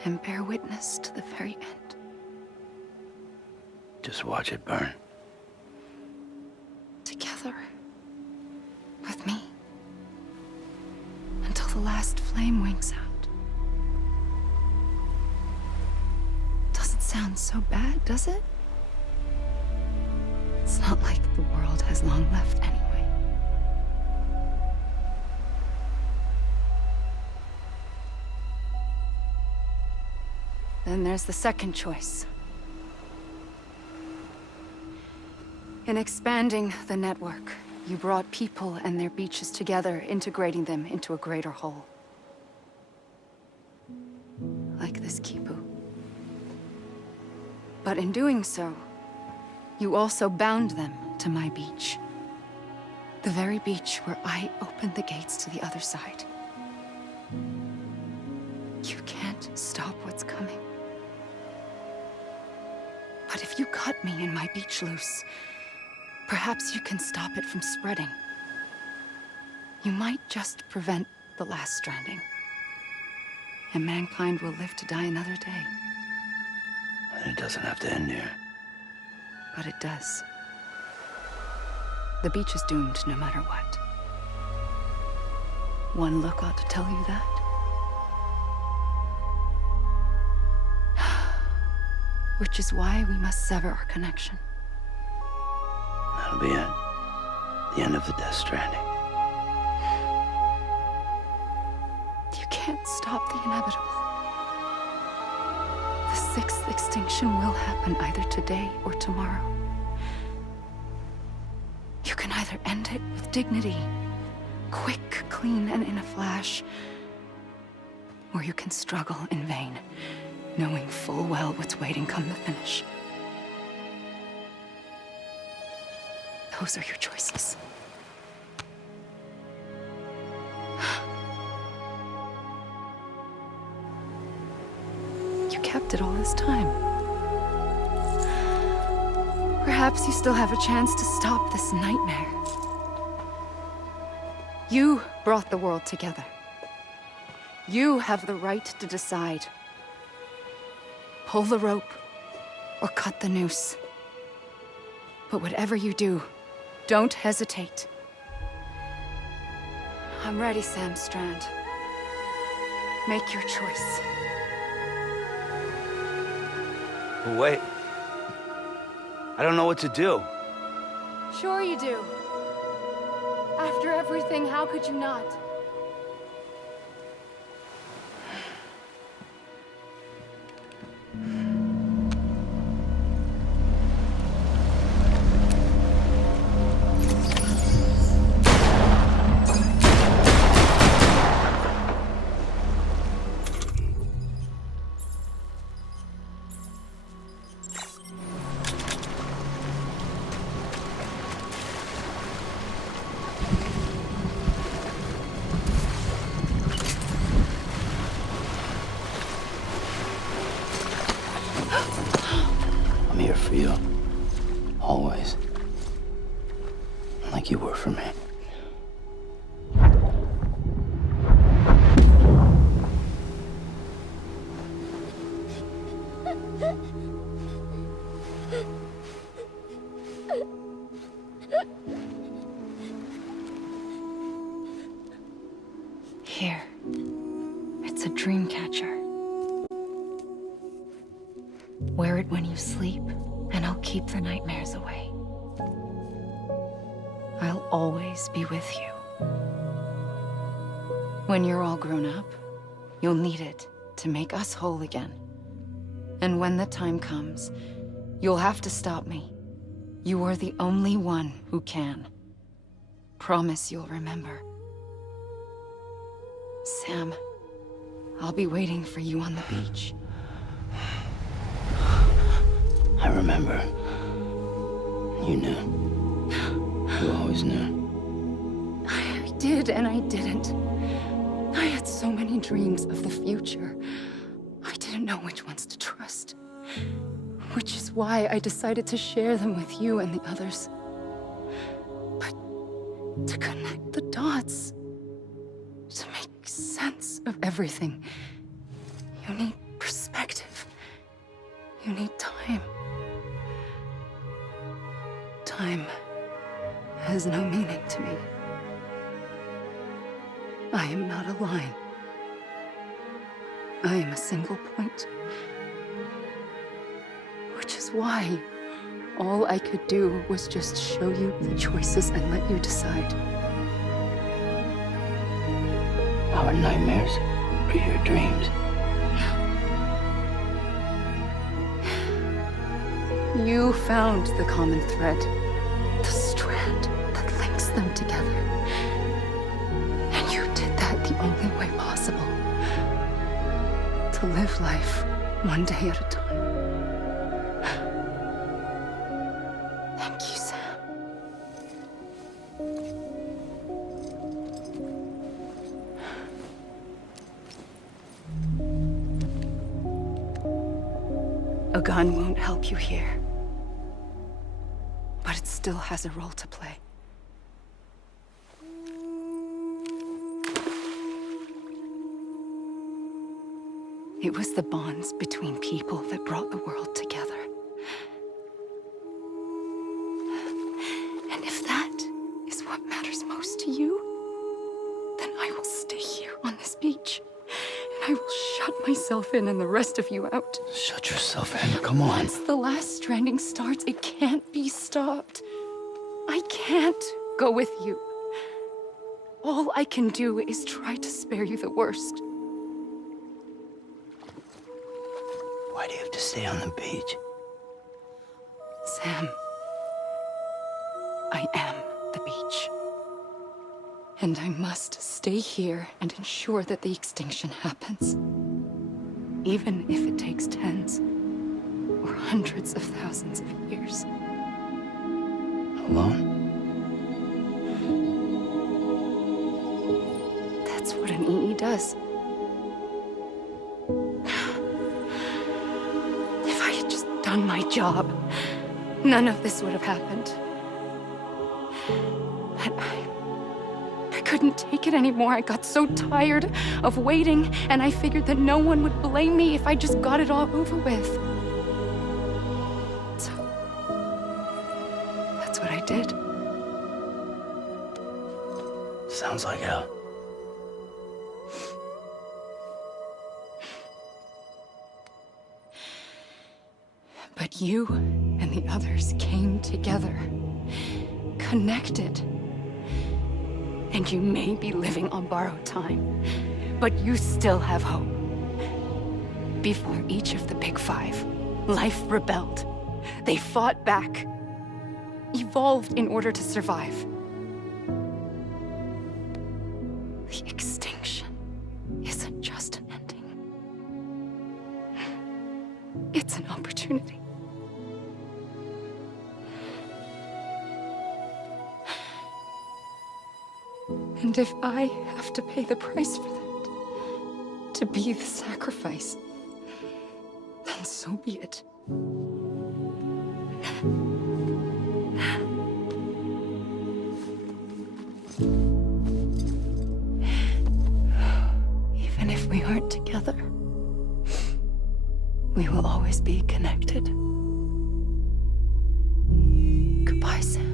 and bear witness to the very end. Just watch it burn. Together. With me. Until the last flame winks out. Doesn't sound so bad, does it? It's not like the world has long left anyway. Then there's the second choice. In expanding the network, you brought people and their beaches together, integrating them into a greater whole. Like this Kipu. But in doing so, you also bound them to my beach. The very beach where I opened the gates to the other side. You can't stop what's coming. But if you cut me and my beach loose, perhaps you can stop it from spreading. You might just prevent the last stranding. And mankind will live to die another day. And it doesn't have to end here. But it does. The beach is doomed no matter what. One look ought to tell you that. Which is why we must sever our connection. That'll be it. The end of the Death Stranding. You can't stop the inevitable. The sixth extinction will happen either today or tomorrow. You can either end it with dignity, quick, clean, and in a flash, or you can struggle in vain, knowing full well what's waiting come the finish. Those are your choices. You kept it all this time. Perhaps you still have a chance to stop this nightmare. You brought the world together. You have the right to decide. Pull the rope or cut the noose. But whatever you do, don't hesitate. I'm ready, Sam Strand. Make your choice. Wait. I don't know what to do. Sure you do. After everything, how could you not? I'm here for you. Always. Like you were for me. Here. It's a dream catcher. Wear it when you sleep, and I'll keep the nightmares away. I'll always be with you. When you're all grown up, you'll need it to make us whole again. And when the time comes, you'll have to stop me. You are the only one who can. Promise you'll remember. Sam, I'll be waiting for you on the beach. I remember. You knew. You always knew. I did and I didn't. I had so many dreams of the future. I didn't know which ones to trust. Which is why I decided to share them with you and the others. But to connect the dots, to make sense of everything, you need perspective. You need time. Time has no meaning to me. I am not a line. I am a single point. Which is why all I could do was just show you the choices and let you decide. Our nightmares or your dreams? You found the common thread, the strand that links them together. And you did that the only way possible. To live life one day at a time. Thank you, Sam. A gun won't help you here. But it still has a role to play. It was the bonds between people that brought the world together. And if that is what matters most to you, then I will stay here on this beach. And I will shut myself in and the rest of you out. Shut yourself in, come on. Once the last stranding starts, it can't be stopped. I can't go with you. All I can do is try to spare you the worst. Why do you have to stay on the beach? Sam, I am the beach. And I must stay here and ensure that the extinction happens. Even if it takes tens or hundreds of thousands of years. Alone? That's what an EE does. If I had just done my job, none of this would have happened. But I couldn't take it anymore. I got so tired of waiting, and I figured that no one would blame me if I just got it all over with. So, that's what I did. Sounds like hell. But you and the others came together, connected. And you may be living on borrowed time, but you still have hope. Before each of the Big Five, life rebelled. They fought back, evolved in order to survive. The extinction isn't just an ending. It's an opportunity. And if I have to pay the price for that, to be the sacrifice, then so be it. Even if we aren't together, we will always be connected. Goodbye, Sam.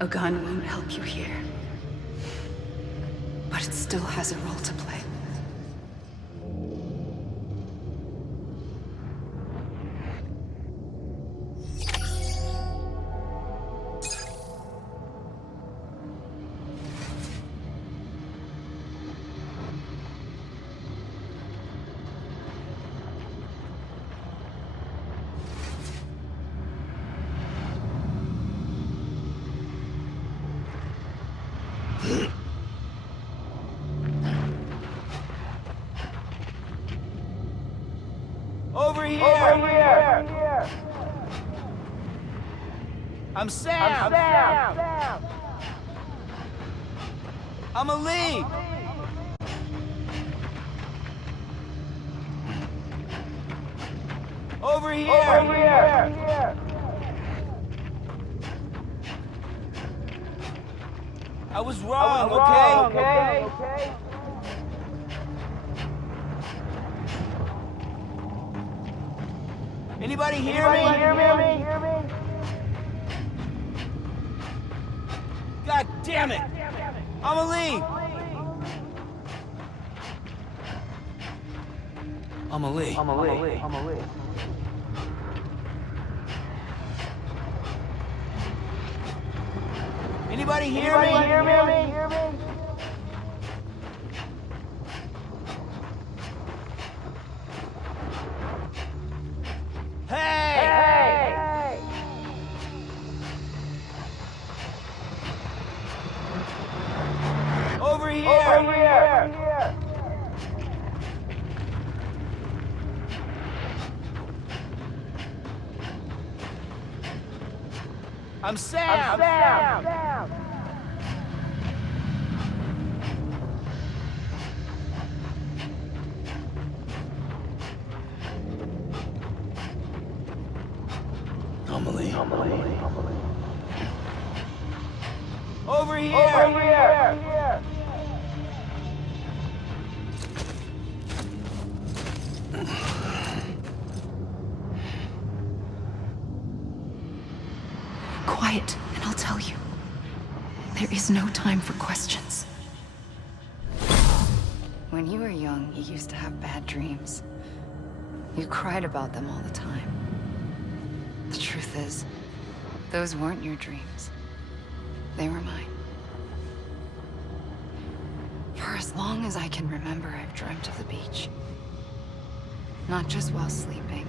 A gun won't help you here. But it still has a role to play. Over here! Over here! I'm Sam! I'm Ali! Over here! Over here! I was wrong, okay? Anybody hear me? God damn it! I'm Ali! I'm Ali. Anybody hear me? Hey! Over here! I'm Sam! I'm Ali. Over here! Quiet, and I'll tell you. There is no time for questions. When you were young, you used to have bad dreams. You cried about them all the time. The truth is, those weren't your dreams. They were mine. For as long as I can remember, I've dreamt of the beach. Not just while sleeping,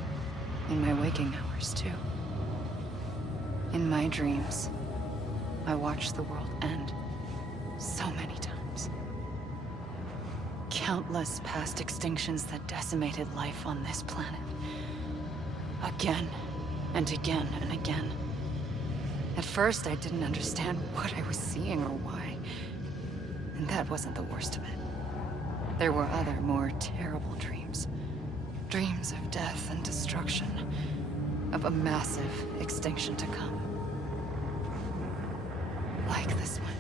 in my waking hours, too. In my dreams, I watched the world end so many times. Countless past extinctions that decimated life on this planet. Again, and again, and again. At first, I didn't understand what I was seeing or why. And that wasn't the worst of it. There were other, more terrible dreams. Dreams of death and destruction. Of a massive extinction to come. Like this one.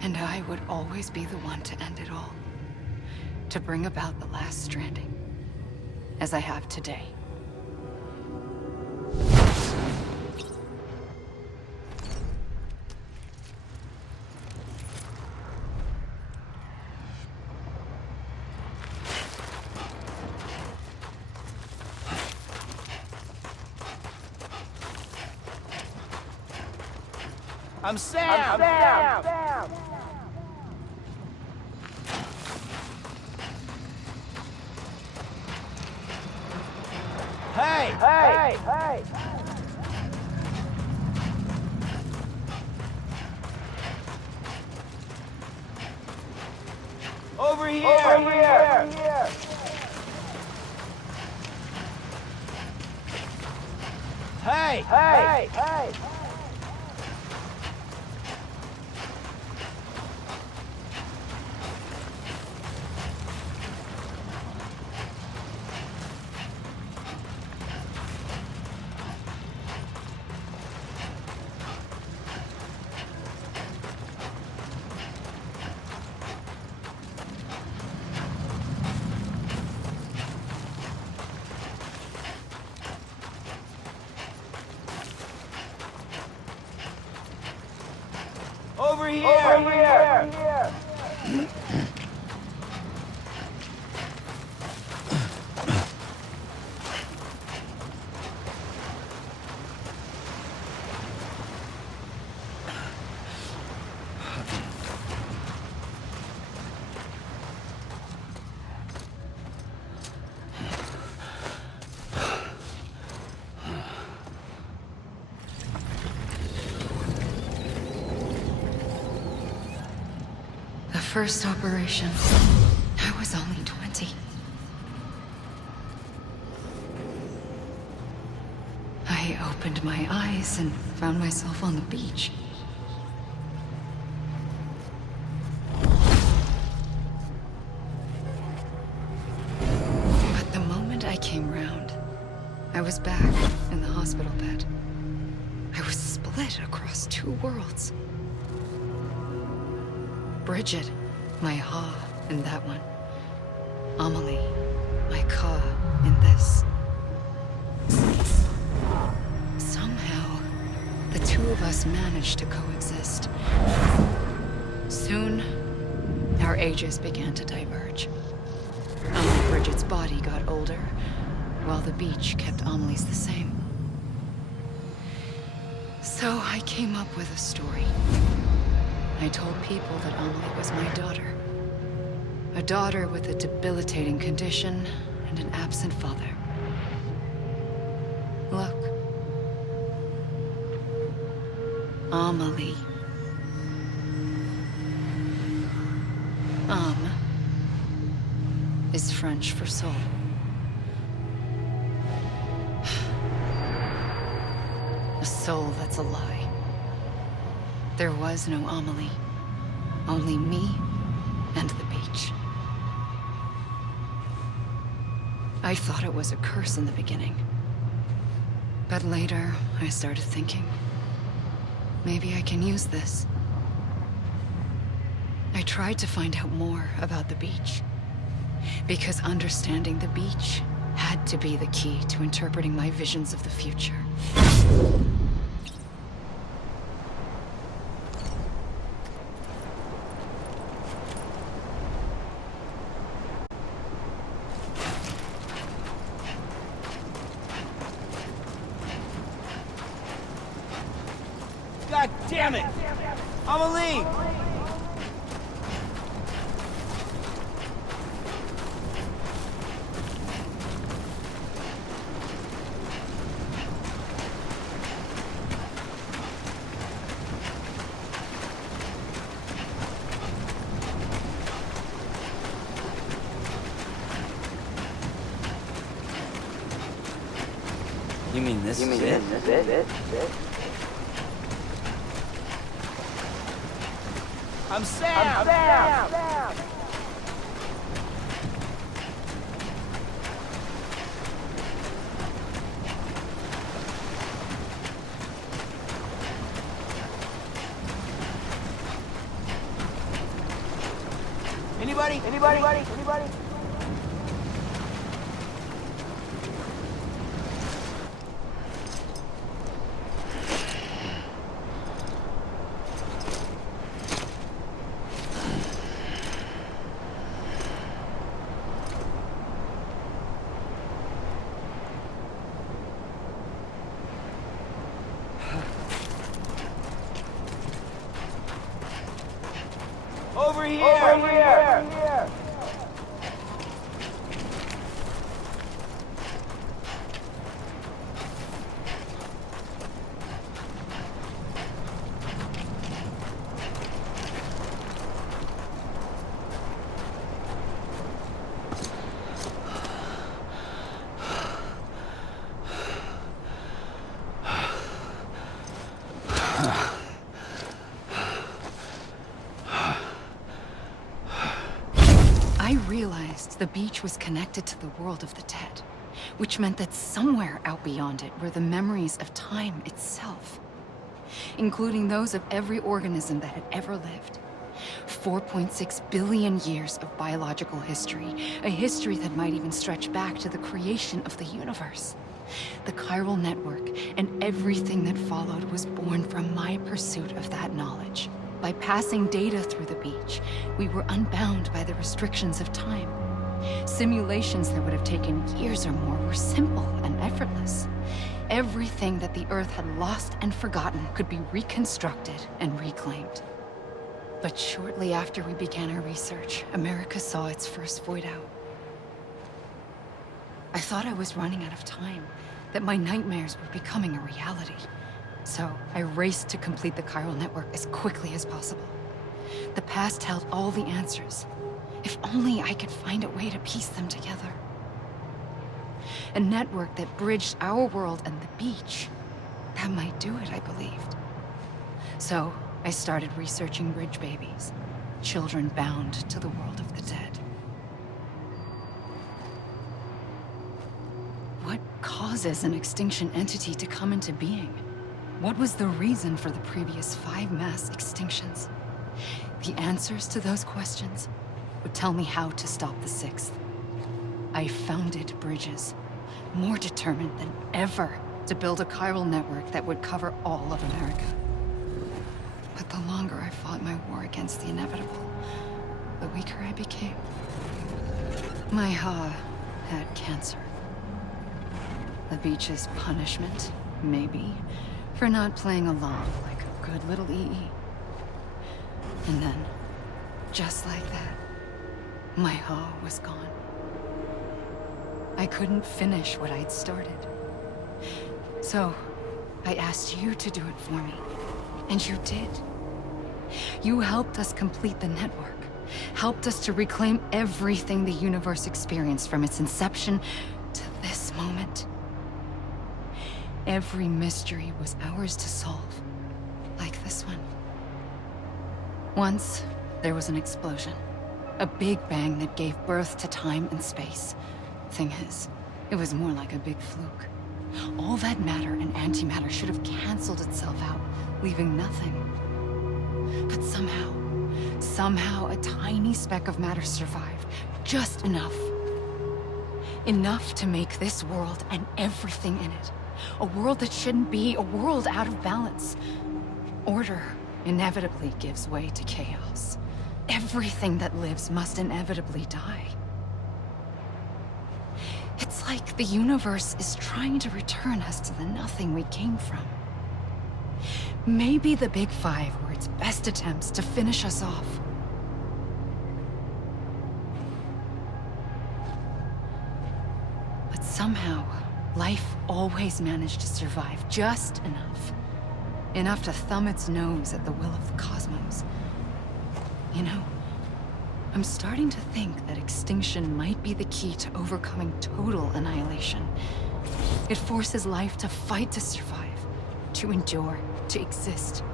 And I would always be the one to end it all. To bring about the last stranding. As I have today. I'm Sam! Hey! Over here! Hey! here! Over here! The first operation, I was only 20. I opened my eyes and found myself on the beach. But the moment I came round, I was back in the hospital bed. I was split across two worlds. Bridget, my Ha in that one. Amelie, my Ka in this. Somehow, the two of us managed to coexist. Soon, our ages began to diverge. Only Bridget's body got older, while the beach kept Amelie's the same. So I came up with a story. I told people that Amelie was my daughter. A daughter with a debilitating condition and an absent father. Look. Amelie. Âme is French for soul. A soul that's a lie. There was no Amelie. Only me and the beach. I thought it was a curse in the beginning. But later, I started thinking, maybe I can use this. I tried to find out more about the beach. Because understanding the beach had to be the key to interpreting my visions of the future. God damn it! Amelie! You mean this is it? I'm Sam! Anybody? Over here! I realized the beach was connected to the world of the dead, which meant that somewhere out beyond it were the memories of time itself, including those of every organism that had ever lived. 4.6 billion years of biological history, a history that might even stretch back to the creation of the universe. The chiral network and everything that followed was born from my pursuit of that knowledge. By passing data through the beach, we were unbound by the restrictions of time. Simulations that would have taken years or more were simple and effortless. Everything that the Earth had lost and forgotten could be reconstructed and reclaimed. But shortly after we began our research, America saw its first void out. I thought I was running out of time, that my nightmares were becoming a reality. So I raced to complete the chiral network as quickly as possible. The past held all the answers. If only I could find a way to piece them together. A network that bridged our world and the beach. That might do it, I believed. So I started researching bridge babies, children bound to the world of the dead. What causes an extinction entity to come into being? What was the reason for the previous 5 mass extinctions? The answers to those questions would tell me how to stop the 6th. I founded bridges, more determined than ever to build a chiral network that would cover all of America. But the longer I fought my war against the inevitable, the weaker I became. My Ha had cancer. The beach's punishment, maybe, for not playing along like a good little EE. And then, just like that, my Ha was gone. I couldn't finish what I'd started. So, I asked you to do it for me. And you did. You helped us complete the network. Helped us to reclaim everything the universe experienced from its inception to this moment. Every mystery was ours to solve. Like this one. Once, there was an explosion. A big bang that gave birth to time and space. Thing is, it was more like a big fluke. All that matter and antimatter should have canceled itself out, leaving nothing. But somehow a tiny speck of matter survived. Just enough. Enough to make this world and everything in it. A world that shouldn't be, a world out of balance. Order inevitably gives way to chaos. Everything that lives must inevitably die. It's like the universe is trying to return us to the nothing we came from. Maybe the Big Five were its best attempts to finish us off. But somehow, life always managed to survive just enough. Enough to thumb its nose at the will of the cosmos. You know, I'm starting to think that extinction might be the key to overcoming total annihilation. It forces life to fight to survive, to endure, to exist.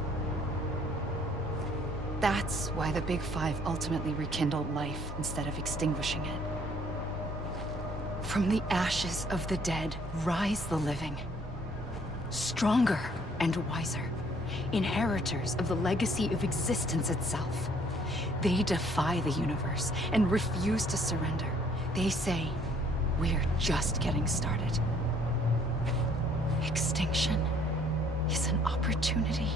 That's why the Big Five ultimately rekindled life instead of extinguishing it. From the ashes of the dead rise the living. Stronger and wiser. Inheritors of the legacy of existence itself. They defy the universe and refuse to surrender. They say, we're just getting started. Extinction is an opportunity.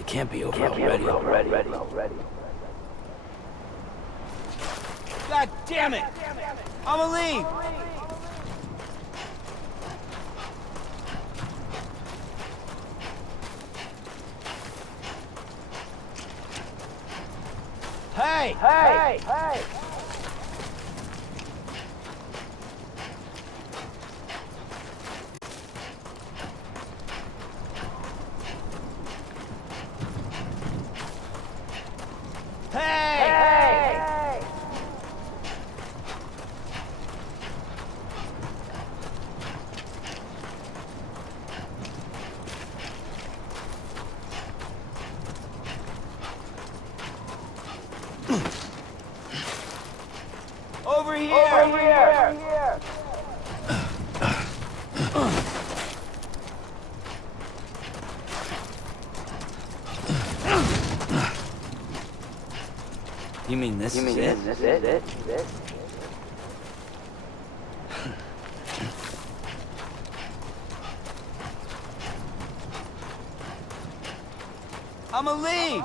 It can't be over already. God damn it! I'ma leave! Hey! Over here! You mean this is it? I'ma leave!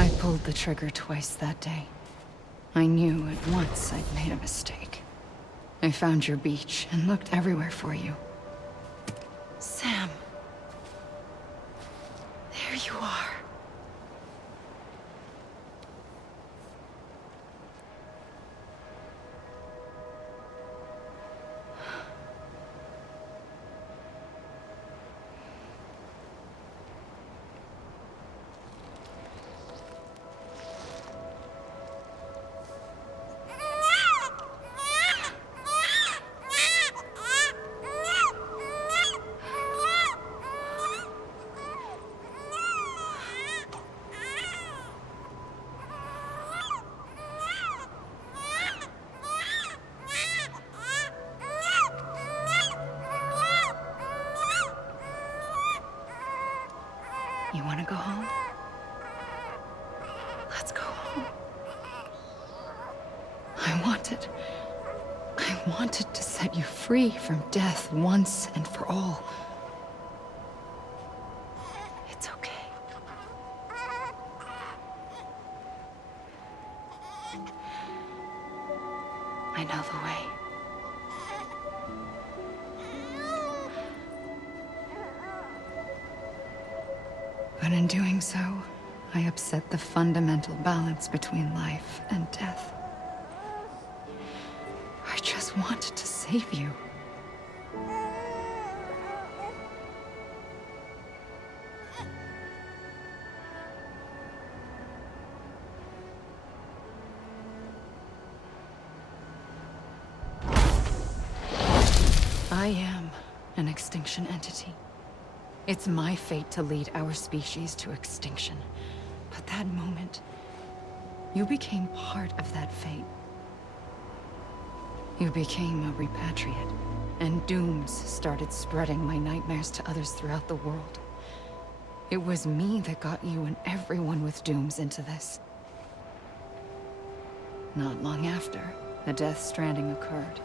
I pulled the trigger twice that day. I knew at once I'd made a mistake. I found your beach and looked everywhere for you. Sam. There you are. You want to go home? Let's go home. I wanted to set you free from death once and for all. It's okay. I know the way. But in doing so, I upset the fundamental balance between life and death. I just wanted to save you. I am an extinction entity. It's my fate to lead our species to extinction. But that moment, you became part of that fate. You became a repatriate, and dooms started spreading my nightmares to others throughout the world. It was me that got you and everyone with dooms into this. Not long after, the Death Stranding occurred.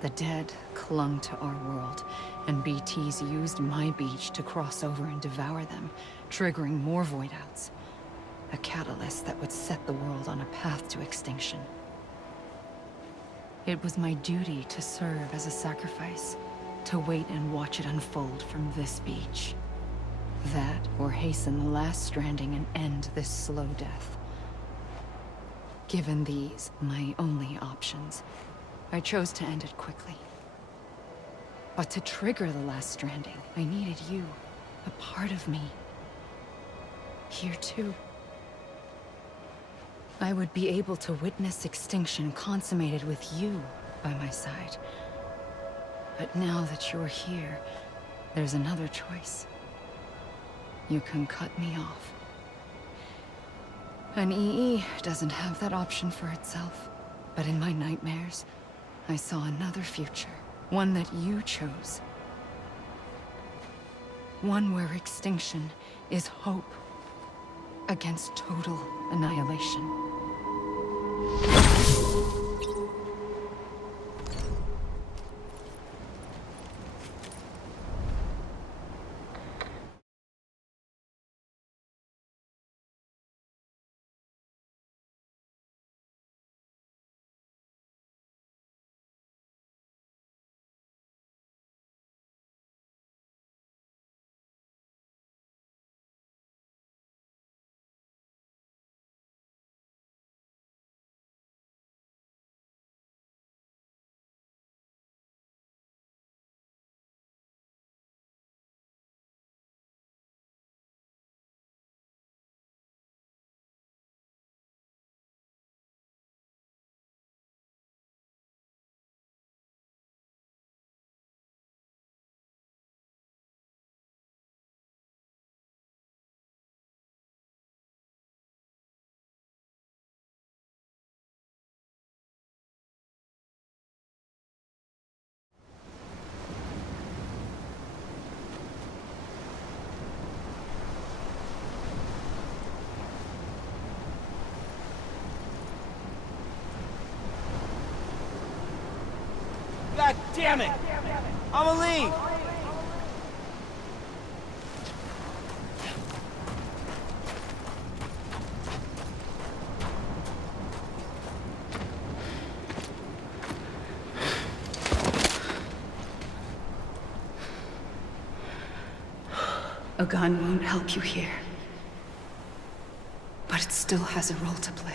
The dead clung to our world, and BTs used my beach to cross over and devour them, triggering more void outs. A catalyst that would set the world on a path to extinction. It was my duty to serve as a sacrifice, to wait and watch it unfold from this beach. That, or hasten the last stranding and end this slow death. Given these, my only options, I chose to end it quickly. But to trigger the last stranding, I needed you, a part of me. Here too. I would be able to witness extinction consummated with you by my side. But now that you're here, there's another choice. You can cut me off. An EE doesn't have that option for itself. But in my nightmares, I saw another future. One that you chose. One where extinction is hope against total annihilation. damn it! I'ma leave! A gun won't help you here. But it still has a role to play.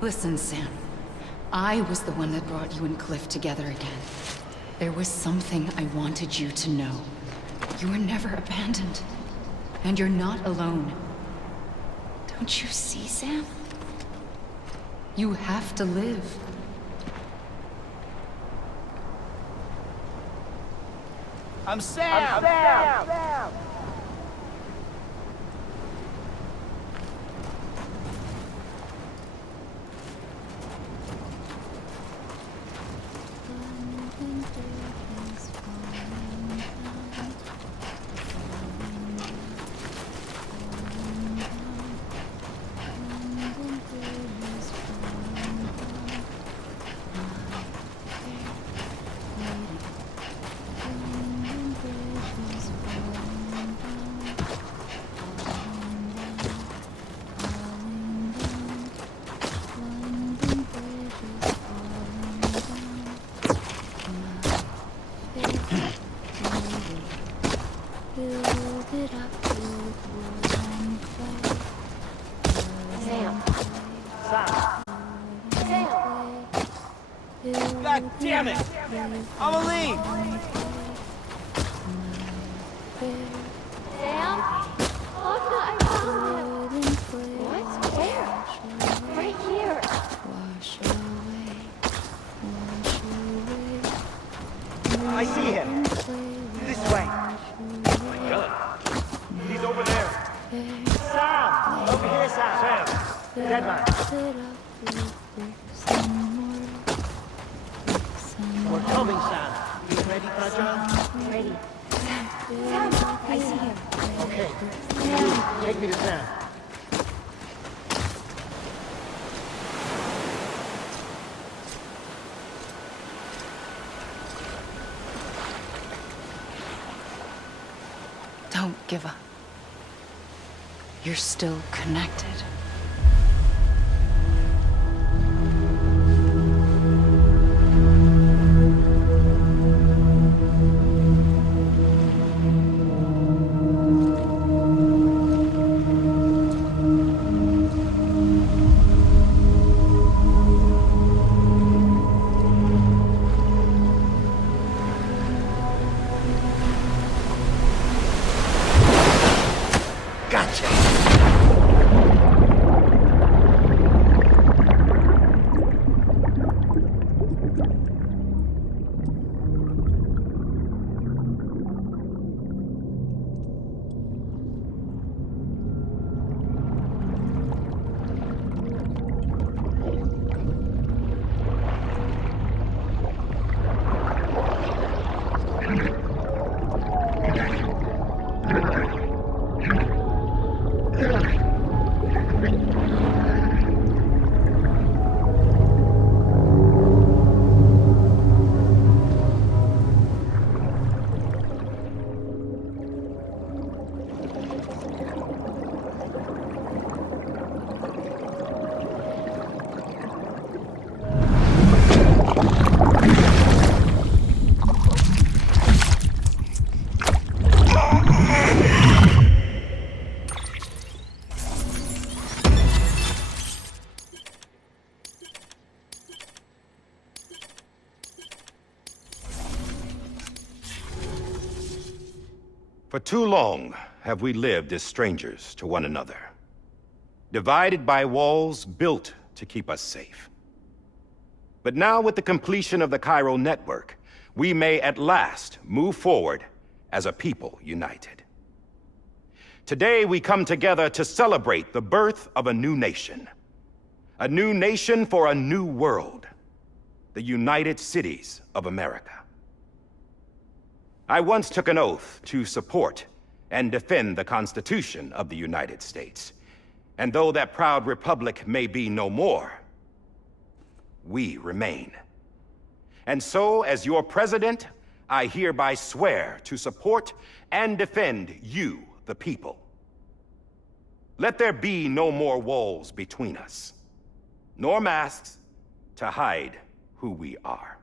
Listen, Sam. I was the one that brought you and Cliff together again. There was something I wanted you to know. You were never abandoned. And you're not alone. Don't you see, Sam? You have to live. I'm Sam! I'm Sam! God damn it! I'ma leave! Sam? Look, I found him! What? Where? Right here! I see him! This way! My gun. He's over there. Sam! Over here, Sam! Dead man! We're coming, Sam. You ready for a job? Ready. Sam, I see him. Okay. Take me to Sam. Don't give up. You're still connected. For too long have we lived as strangers to one another. Divided by walls built to keep us safe. But now, with the completion of the Chiral network, we may at last move forward as a people united. Today, we come together to celebrate the birth of a new nation. A new nation for a new world. The United Cities of America. I once took an oath to support and defend the Constitution of the United States. And though that proud republic may be no more, we remain. And so, as your president, I hereby swear to support and defend you, the people. Let there be no more walls between us, nor masks to hide who we are.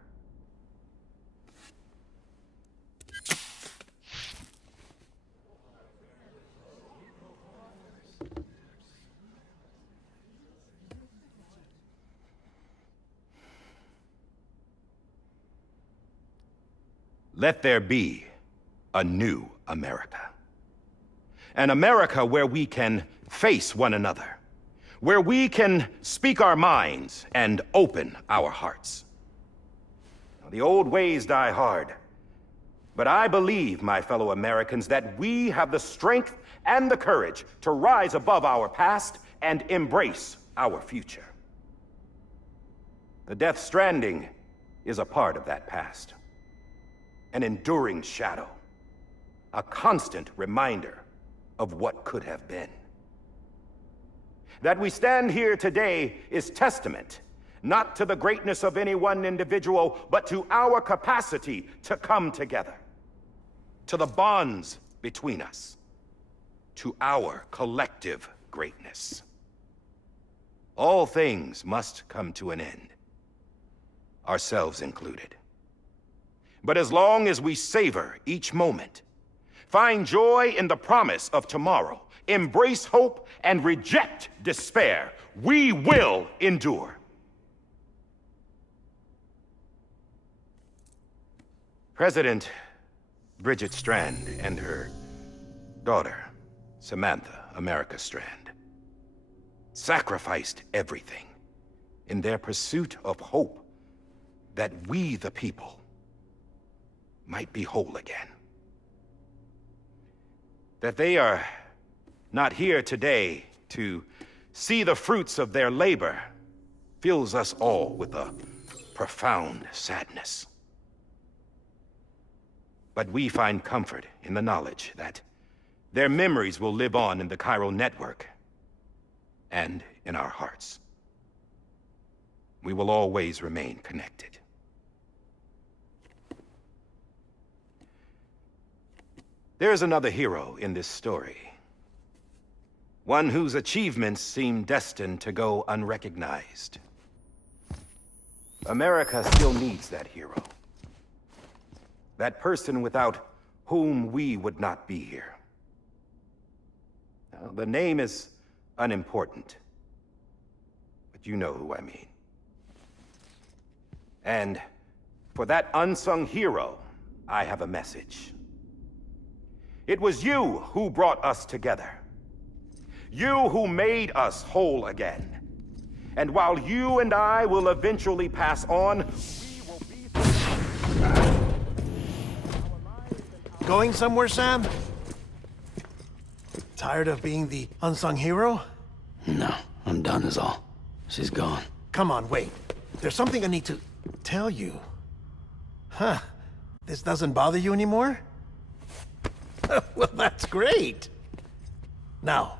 Let there be a new America. An America where we can face one another, where we can speak our minds and open our hearts. Now, the old ways die hard, but I believe, my fellow Americans, that we have the strength and the courage to rise above our past and embrace our future. The Death Stranding is a part of that past. An enduring shadow, a constant reminder of what could have been. That we stand here today is testament, not to the greatness of any one individual, but to our capacity to come together, to the bonds between us, to our collective greatness. All things must come to an end, ourselves included. But as long as we savor each moment, find joy in the promise of tomorrow, embrace hope, and reject despair, we will endure. President Bridget Strand and her daughter, Samantha America Strand, sacrificed everything in their pursuit of hope that we, the people, might be whole again. That they are not here today to see the fruits of their labor fills us all with a profound sadness. But we find comfort in the knowledge that their memories will live on in the Chiral network and in our hearts. We will always remain connected. There's another hero in this story. One whose achievements seem destined to go unrecognized. America still needs that hero. That person without whom we would not be here. Now, the name is unimportant, but you know who I mean. And for that unsung hero, I have a message. It was you who brought us together. You who made us whole again. And while you and I will eventually pass on, we will be... Going somewhere, Sam? Tired of being the unsung hero? No, I'm done is all. She's gone. Come on, wait. There's something I need to tell you. Huh. This doesn't bother you anymore? Well, that's great. Now,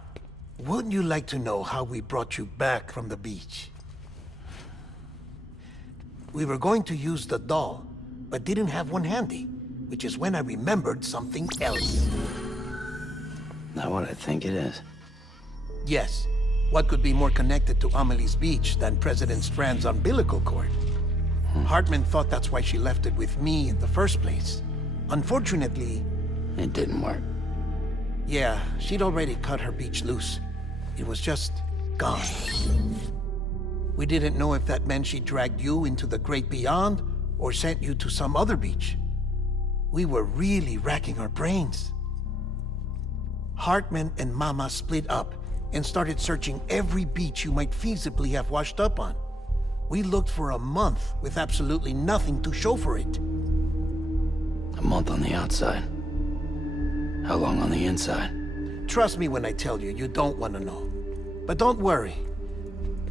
wouldn't you like to know how we brought you back from the beach? We were going to use the doll, but didn't have one handy, which is when I remembered something else. Not what I think it is. Yes. What could be more connected to Amelie's beach than President Strand's umbilical cord? Hartman thought that's why she left it with me in the first place. Unfortunately... It didn't work. Yeah, she'd already cut her beach loose. It was just gone. We didn't know if that meant she dragged you into the great beyond or sent you to some other beach. We were really racking our brains. Hartman and Mama split up, and started searching every beach you might feasibly have washed up on. We looked for a month with absolutely nothing to show for it. A month on the outside. How long on the inside? Trust me when I tell you, you don't want to know. But don't worry.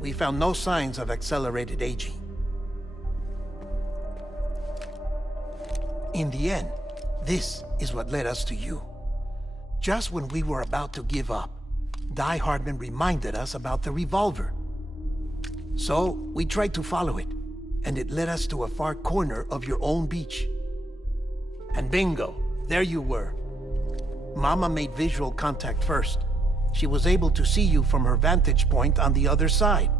We found no signs of accelerated aging. In the end, this is what led us to you. Just when we were about to give up, Die-Hardman reminded us about the revolver. So, we tried to follow it, and it led us to a far corner of your own beach. And bingo, there you were. Mama made visual contact first. She was able to see you from her vantage point on the other side.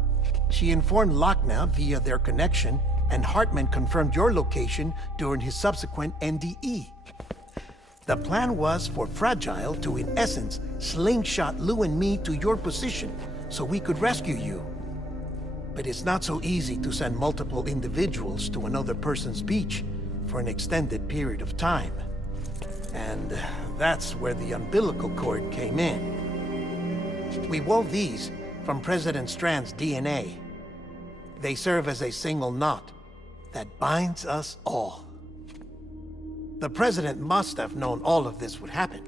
She informed Lochna via their connection, and Hartman confirmed your location during his subsequent NDE. The plan was for Fragile to, in essence, slingshot Lou and me to your position so we could rescue you. But it's not so easy to send multiple individuals to another person's beach for an extended period of time. And that's where the umbilical cord came in. We wove these from President Strand's DNA. They serve as a single knot that binds us all. The President must have known all of this would happen.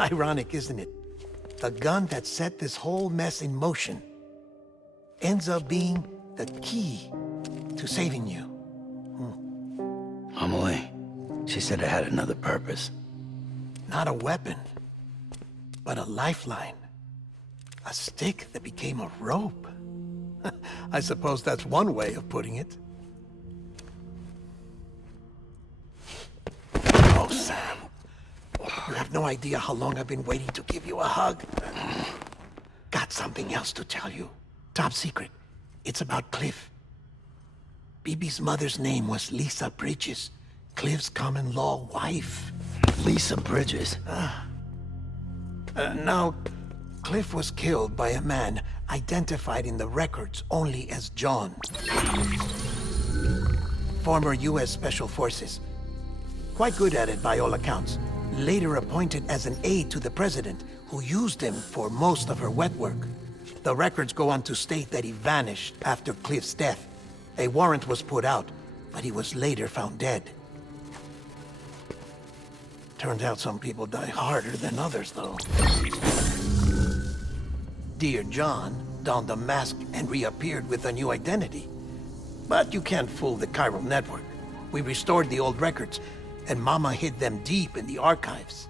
Ironic, isn't it? The gun that set this whole mess in motion ends up being the key to saving you. Amelie, she said it had another purpose. Not a weapon, but a lifeline. A stick that became a rope. I suppose that's one way of putting it. Oh, Sam. You have no idea how long I've been waiting to give you a hug. Got something else to tell you. Top secret. It's about Cliff. BB's mother's name was Lisa Bridges, Cliff's common-law wife. Lisa Bridges? Now, Cliff was killed by a man identified in the records only as John. Former U.S. Special Forces. Quite good at it by all accounts. Later appointed as an aide to the president, who used him for most of her wet work. The records go on to state that he vanished after Cliff's death. A warrant was put out, but he was later found dead. Turns out some people die harder than others, though. Dear John donned a mask and reappeared with a new identity. But you can't fool the chiral network. We restored the old records, and Mama hid them deep in the archives.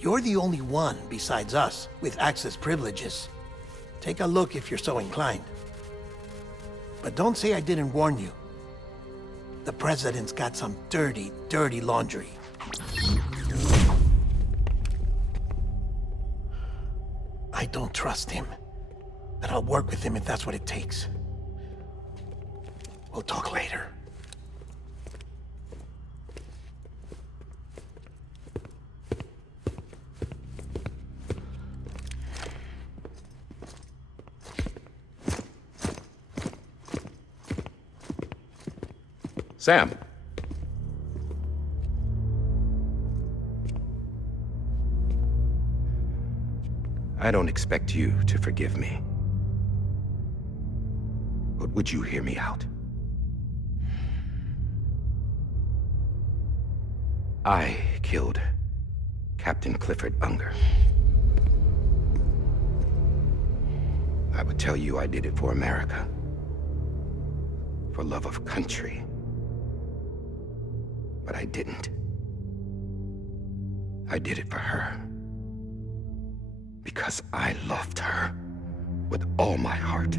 You're the only one, besides us, with access privileges. Take a look if you're so inclined. But don't say I didn't warn you. The president's got some dirty, dirty laundry. I don't trust him, but I'll work with him if that's what it takes. We'll talk later. Sam. I don't expect you to forgive me. But would you hear me out? I killed Captain Clifford Unger. I would tell you I did it for America. For love of country. But I didn't. I did it for her. Because I loved her with all my heart.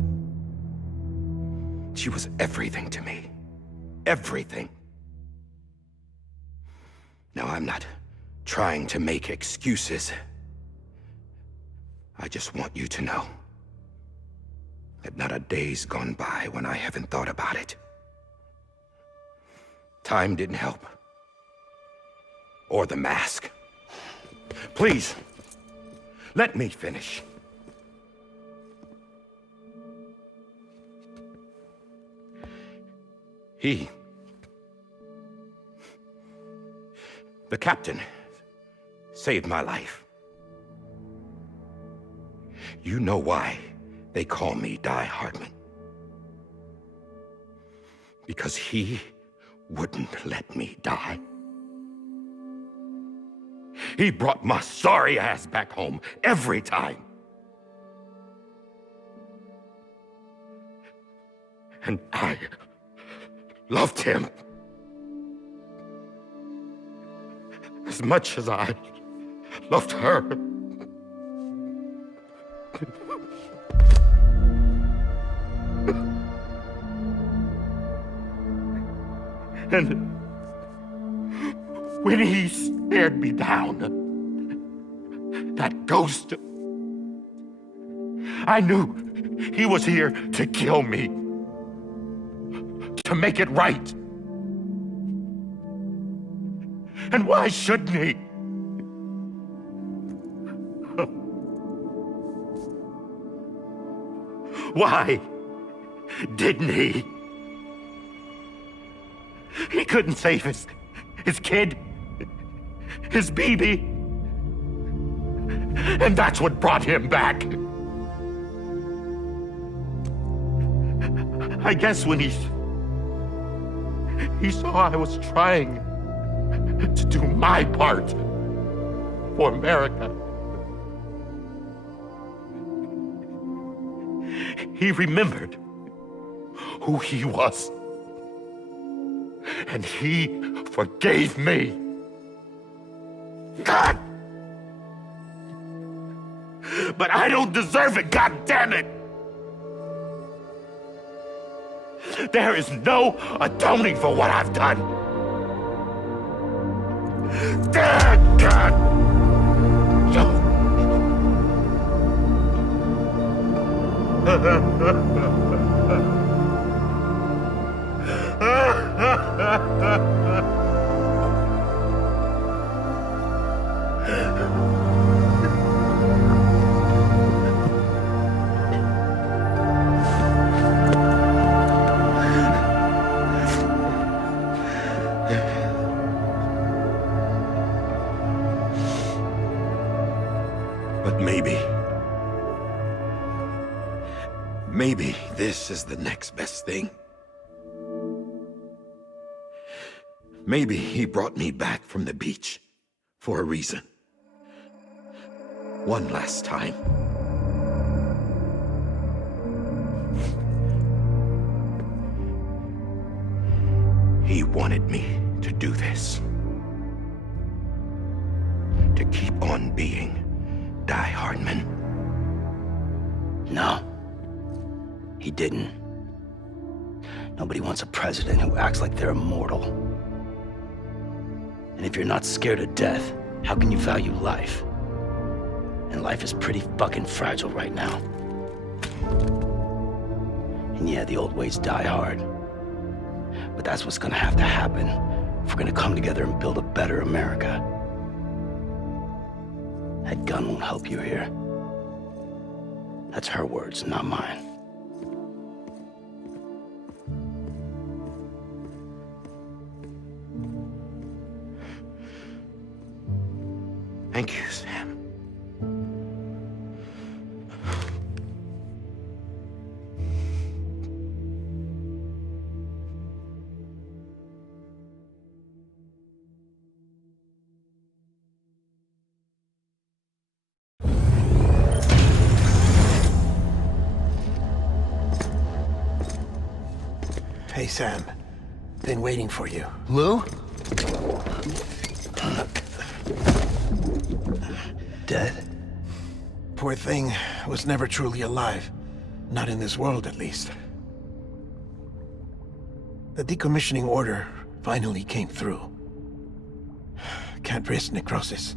She was everything to me. Everything. Now, I'm not trying to make excuses. I just want you to know that not a day's gone by when I haven't thought about it. Time didn't help. Or the mask. Please, let me finish. The captain saved my life. You know why they call me Die-Hardman? Because he wouldn't let me die. He brought my sorry ass back home every time. And I loved him as much as I loved her. And when he stared me down, that ghost, I knew he was here to kill me, to make it right. And why shouldn't he? Why didn't he? He couldn't save his kid, his baby. And that's what brought him back. I guess when he saw I was trying to do my part for America, he remembered who he was. And he forgave me. God! But I don't deserve it, God damn it! There is no atoning for what I've done. God! But maybe this is the next best thing. Maybe he brought me back from the beach for a reason. One last time. He wanted me to do this. To keep on being Die-Hardman. No. He didn't. Nobody wants a president who acts like they're immortal. And if you're not scared of death, how can you value life? And life is pretty fucking fragile right now. And yeah, the old ways die hard. But that's what's gonna have to happen if we're gonna come together and build a better America. That gun won't help you here. That's her words, not mine. Thank you, Sam. Hey, Sam. Been waiting for you. Lou? Dead? Poor thing was never truly alive. Not in this world, at least. The decommissioning order finally came through. Can't risk necrosis.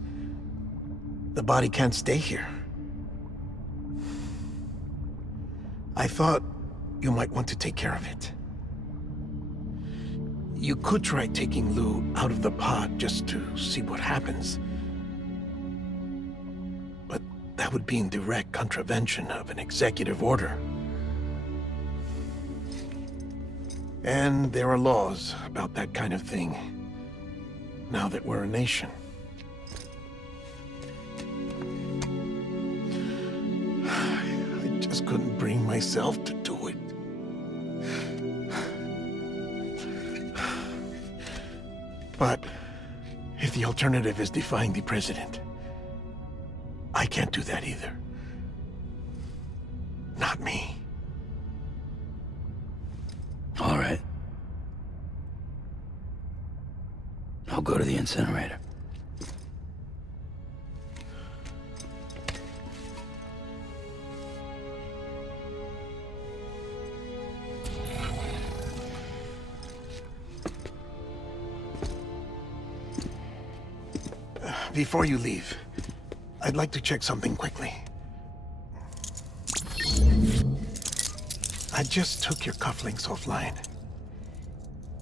The body can't stay here. I thought you might want to take care of it. You could try taking Lou out of the pod just to see what happens. But that would be in direct contravention of an executive order. And there are laws about that kind of thing, now that we're a nation. myself to do it. But if the alternative is defying the president, I can't do that either. Not me. All right. I'll go to the incinerator. Before you leave, I'd like to check something quickly. I just took your cufflinks offline.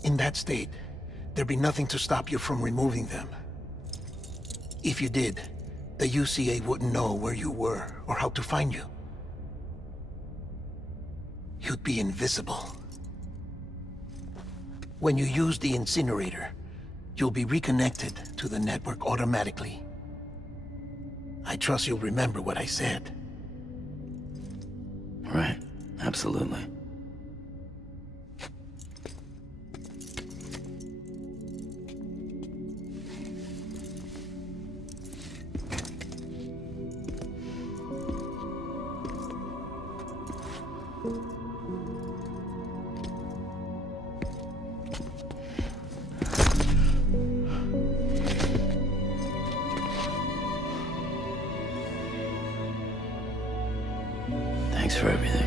In that state, there'd be nothing to stop you from removing them. If you did, the UCA wouldn't know where you were or how to find you. You'd be invisible. When you use the incinerator, you'll be reconnected to the network automatically. I trust you'll remember what I said. Right. Absolutely. Thanks for everything.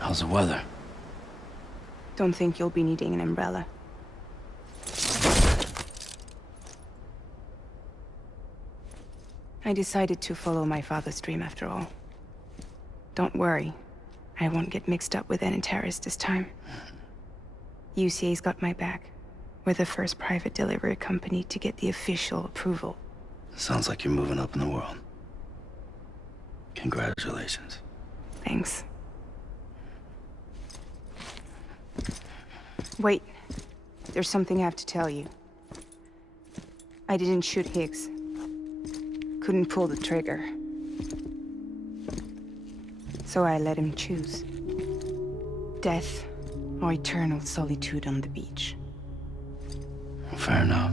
How's the weather? Don't think you'll be needing an umbrella. I decided to follow my father's dream after all. Don't worry. I won't get mixed up with any terrorists this time. UCA's got my back. We're the first private delivery company to get the official approval. Sounds like you're moving up in the world. Congratulations. Thanks. Wait. There's something I have to tell you. I didn't shoot Higgs. Couldn't pull the trigger. So I let him choose. Death or eternal solitude on the beach. Fair enough.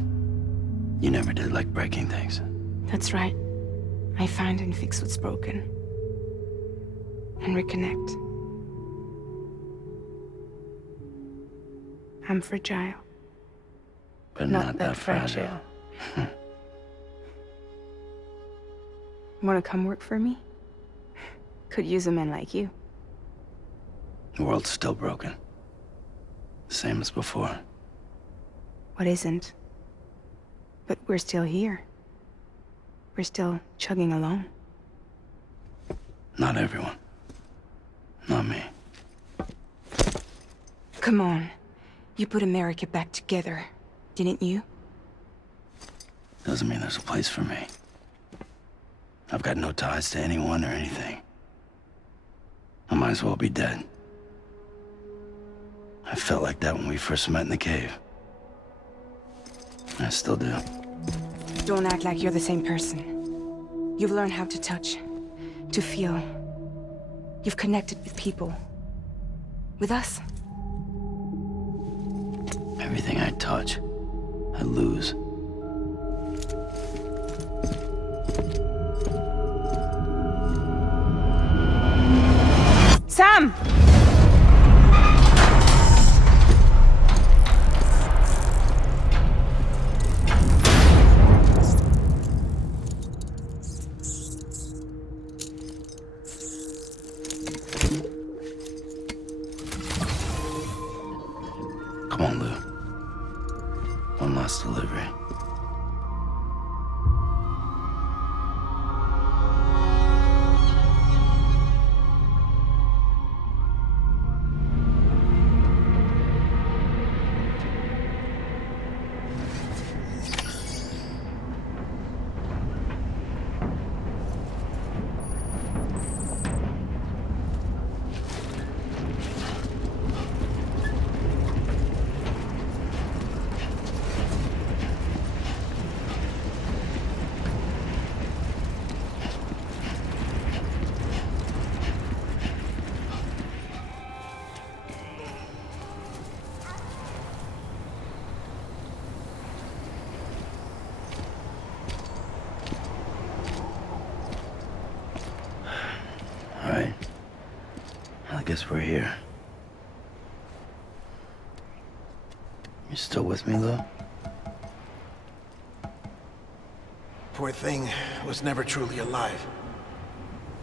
You never did like breaking things. That's right. I find and fix what's broken. And reconnect. I'm fragile. But not that fragile. Wanna come work for me? Could use a man like you. The world's still broken. Same as before. What isn't? But we're still here. We're still chugging along. Not everyone. Not me. Come on. You put America back together, didn't you? Doesn't mean there's a place for me. I've got no ties to anyone or anything. I might as well be dead. I felt like that when we first met in the cave. I still do. Don't act like you're the same person. You've learned how to touch, to feel. You've connected with people. With us. Everything I touch, I lose. Sam! Come on, Lou. One last delivery. guess we're here. You still with me, though? Poor thing was never truly alive.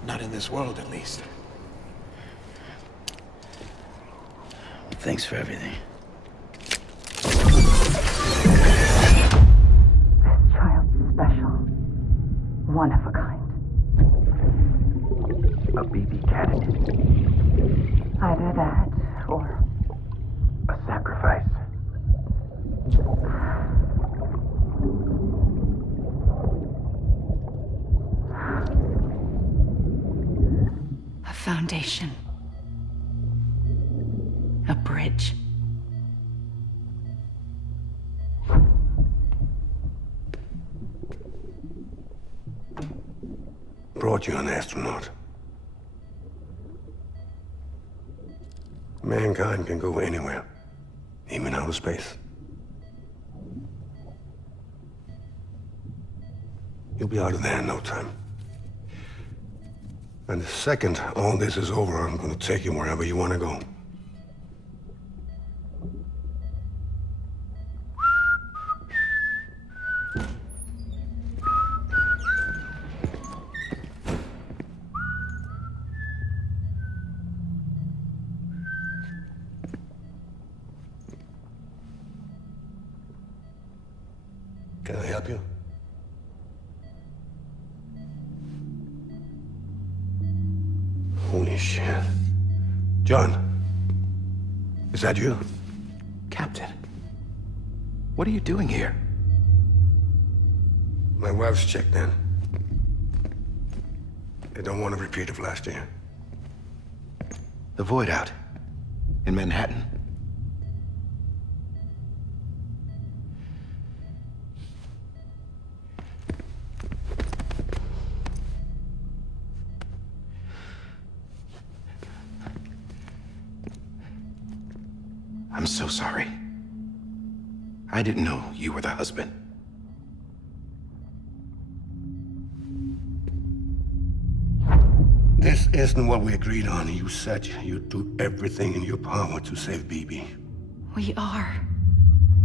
Not in this world, at least. Thanks for everything. This child's special. One of a kind. A BB candidate. Either that, or A sacrifice. a foundation. A bridge. Brought you an astronaut. Mankind can go anywhere, even outer space. You'll be out of there in no time. And the second all this is over, I'm gonna take you wherever you wanna go. Can I help you? Holy shit. John, is that you? Captain, what are you doing here? My wife's checked in. They don't want a repeat of last year. The Void out in Manhattan. I'm so sorry. I didn't know you were the husband. This isn't what we agreed on. You said you'd do everything in your power to save BB. We are.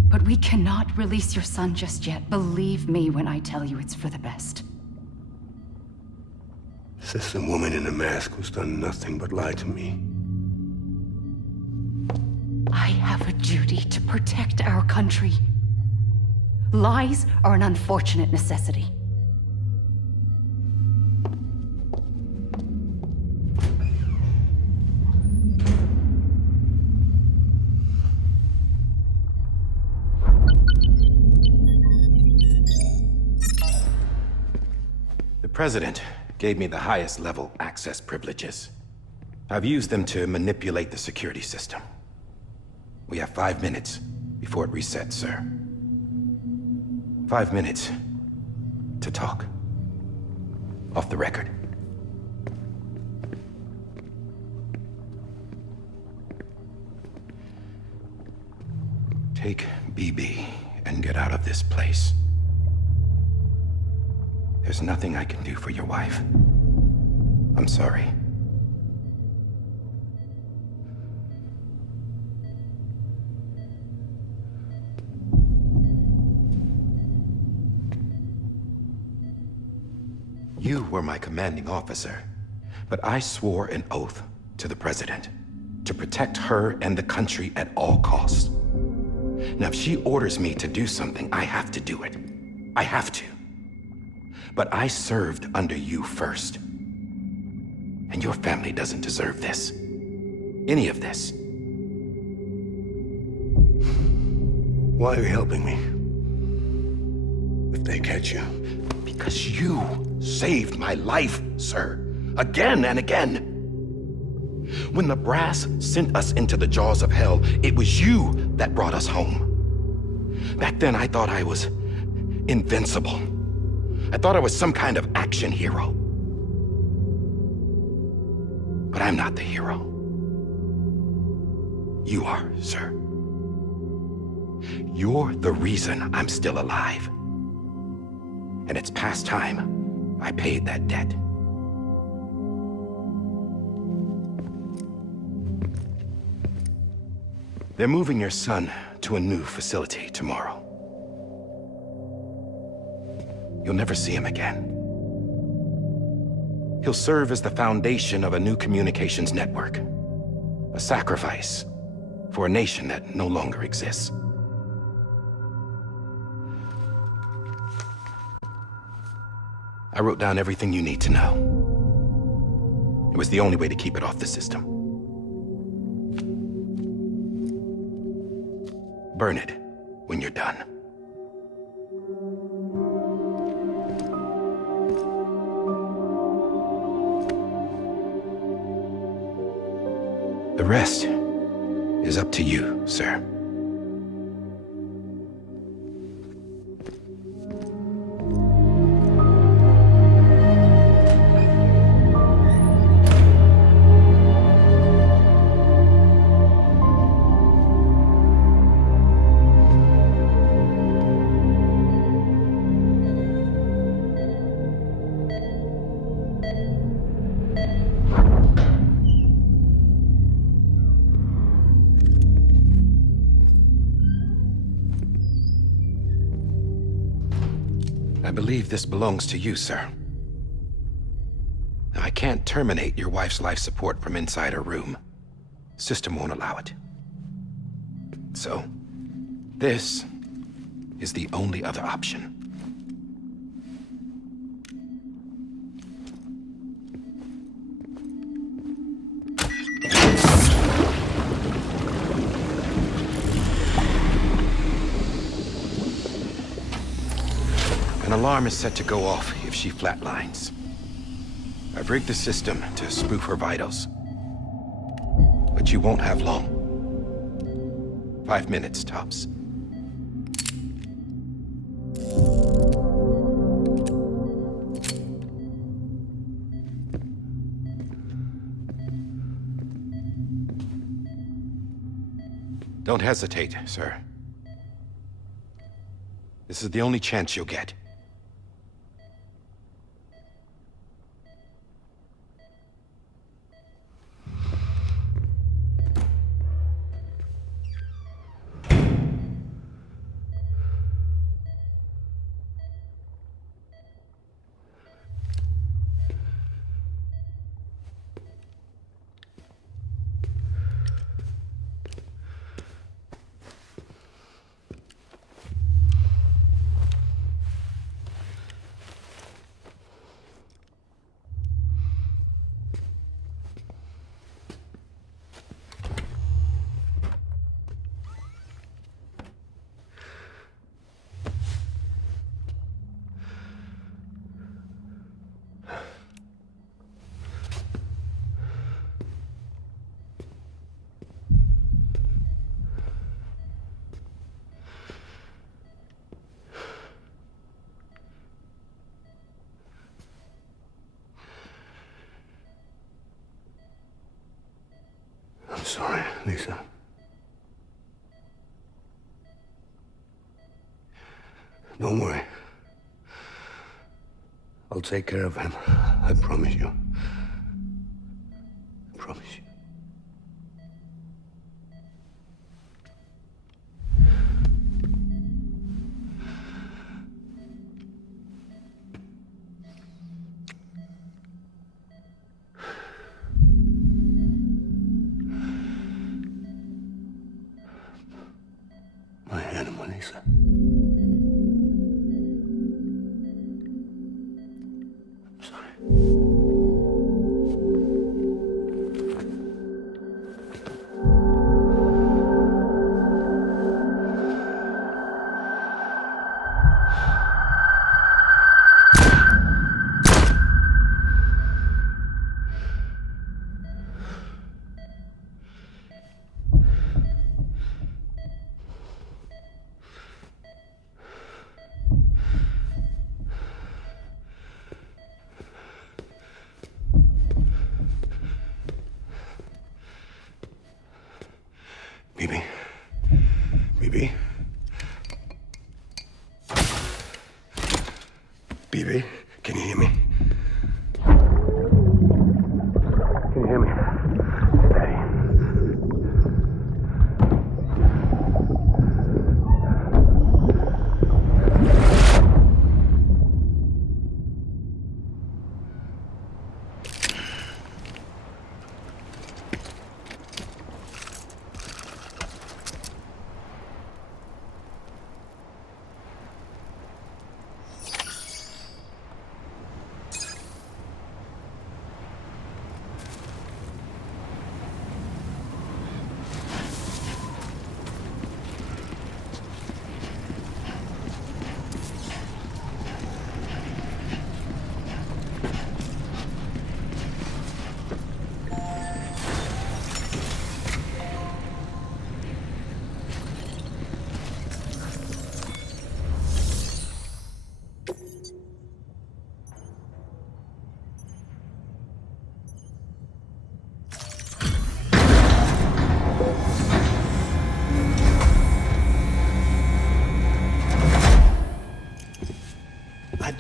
But we cannot release your son just yet. Believe me when I tell you it's for the best. This is a woman in a mask who's done nothing but lie to me. I have a duty to protect our country. Lies are an unfortunate necessity. The President gave me the highest level access privileges. I've used them to manipulate the security system. We have 5 minutes before it resets, sir. 5 minutes to talk. Off the record. Take BB and get out of this place. There's nothing I can do for your wife. I'm sorry. You were my commanding officer, but I swore an oath to the President to protect her and the country at all costs. Now, if she orders me to do something, I have to do it. I have to. But I served under you first. And your family doesn't deserve this. Any of this. Why are you helping me? If they catch you. Because you saved my life, sir. Again and again. When the brass sent us into the jaws of hell, it was you that brought us home. Back then, I thought I was invincible. I thought I was some kind of action hero. But I'm not the hero. You are, sir. You're the reason I'm still alive. And it's past time I paid that debt. They're moving your son to a new facility tomorrow. You'll never see him again. He'll serve as the foundation of a new communications network. A sacrifice for a nation that no longer exists. I wrote down everything you need to know. It was the only way to keep it off the system. Burn it when you're done. The rest is up to you, sir. I believe this belongs to you, sir. Now, I can't terminate your wife's life support from inside her room. System won't allow it. So, this is the only other option. An alarm is set to go off if she flatlines. I've rigged the system to spoof her vitals. But you won't have long. 5 minutes, tops. Don't hesitate, sir. This is the only chance you'll get. I'm sorry, Lisa. Don't worry. I'll take care of him. I promise you. I promise you. My animal, Lisa. I'm sorry. Bibi? Bibi? Bibi, can you hear me? Can you hear me? Steady.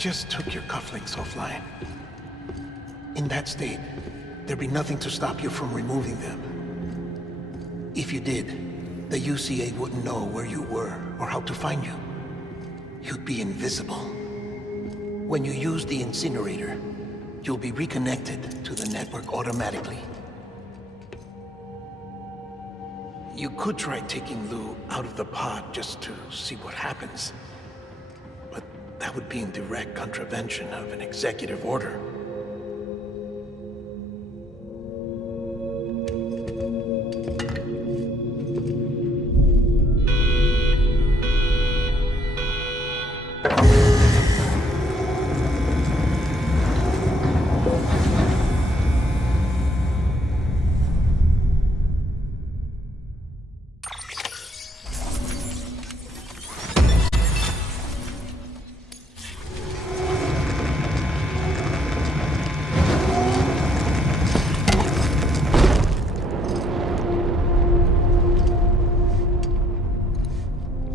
just took your cufflinks offline. In that state, there'd be nothing to stop you from removing them. If you did, the UCA wouldn't know where you were or how to find you. You'd be invisible. When you use the incinerator, you'll be reconnected to the network automatically. You could try taking Lou out of the pod just to see what happens. But that would be in direct contravention of an executive order.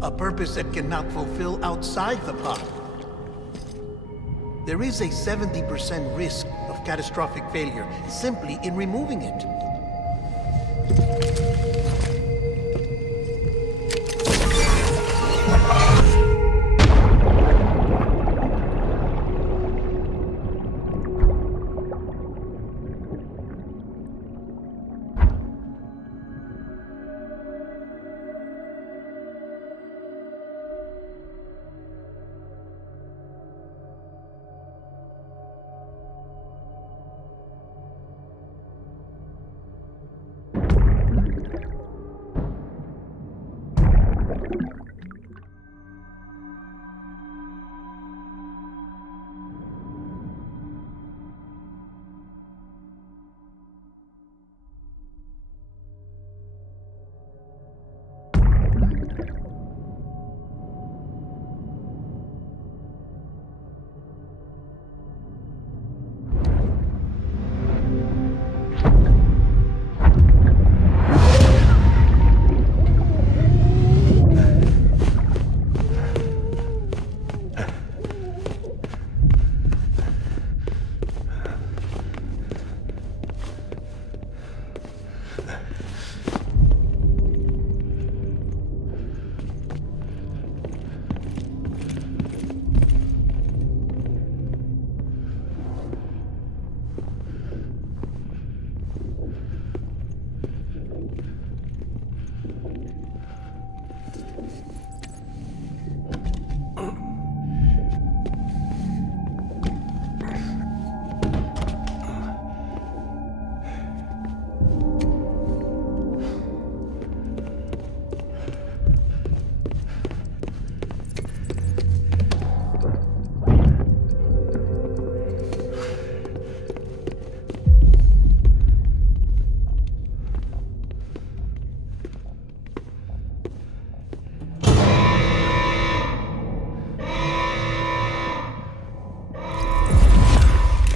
A purpose that cannot fulfill outside the pod. There is a 70% risk of catastrophic failure simply in removing it.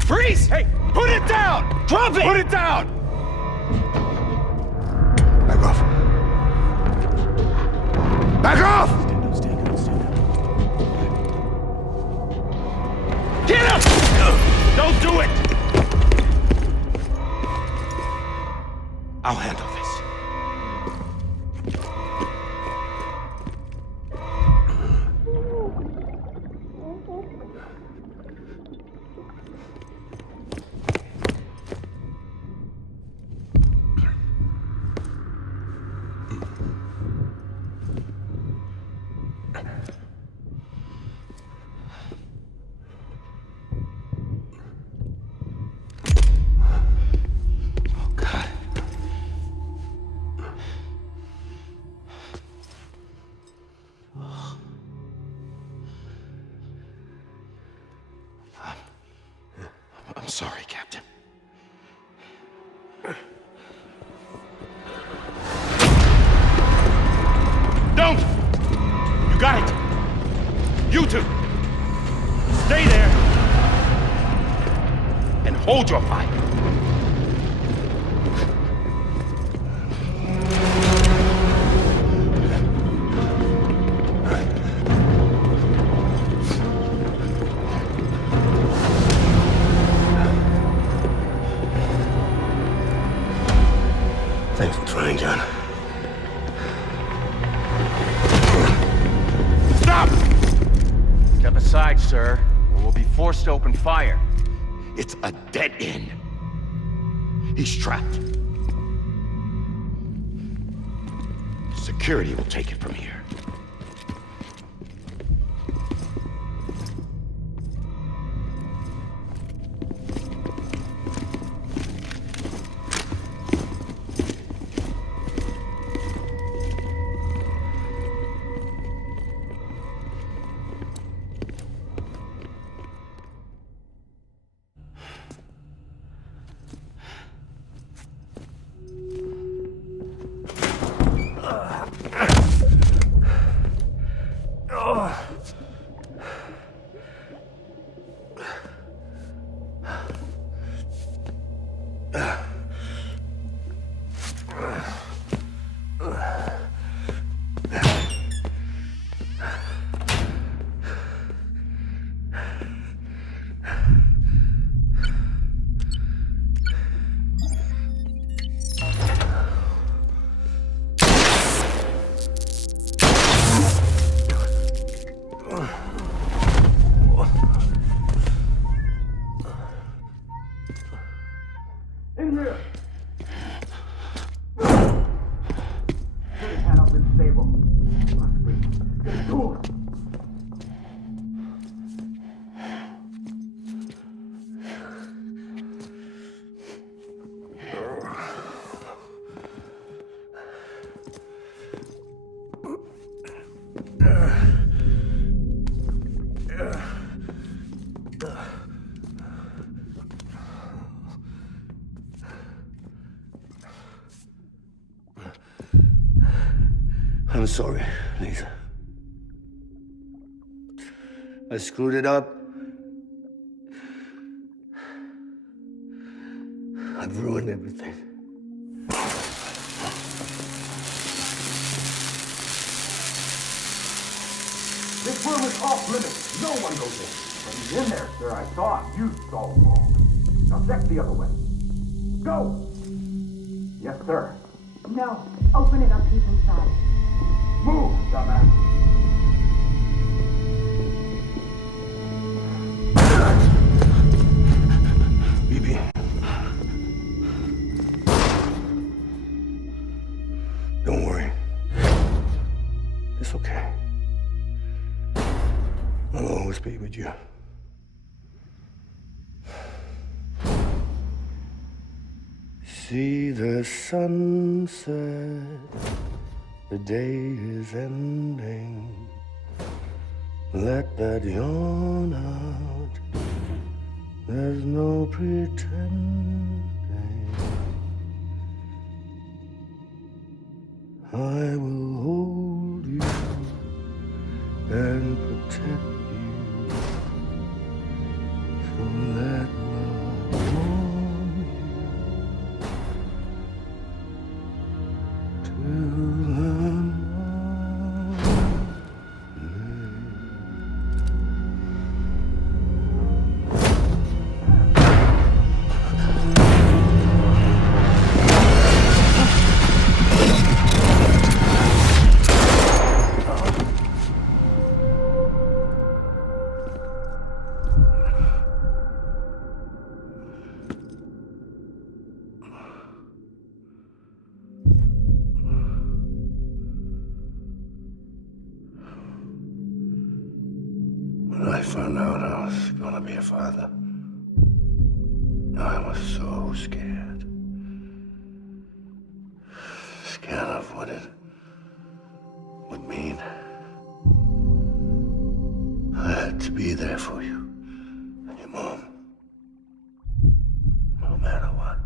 Freeze! Hey, put it down! Drop it! Put it down! Back off. Back off! Get him! Don't do it! I'll handle this. I'm sorry, Captain. Don't! You got it! You two! Stay there! And hold your fire! Thanks for trying, John. Stop! Step aside, sir, or we'll be forced to open fire. It's a dead end. He's trapped. Security will take it from here. I'm sorry, Lisa. I screwed it up. I've ruined everything. This room is off limits. No one goes in. But he's in there, sir. I saw him. You saw him wrong. Now check the other way. Go! Yes, sir. No. Open it up. He's inside. Move, dumbass. BB. Don't worry. It's okay. I'll always be with you. See the sunset. The day is ending. Let that yawn out. There's no pretending. I will hold you and protect you. So let love warm you till When I found out I was gonna be a father, I was so scared. Scared of what it would mean. I had to be there for you and your mom, no matter what.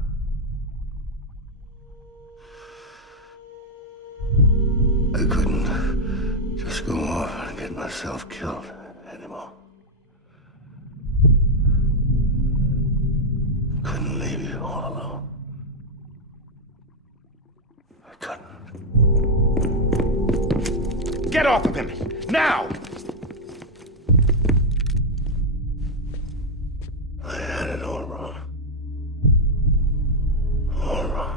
I couldn't just go off and get myself killed anymore. Couldn't leave you all alone. I couldn't. Get off of him! Now! I had it all wrong. All wrong.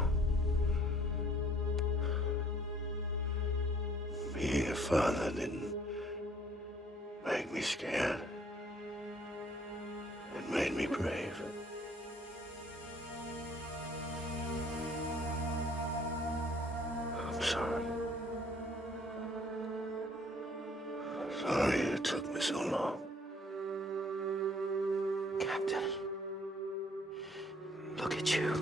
so long. Captain, look at you.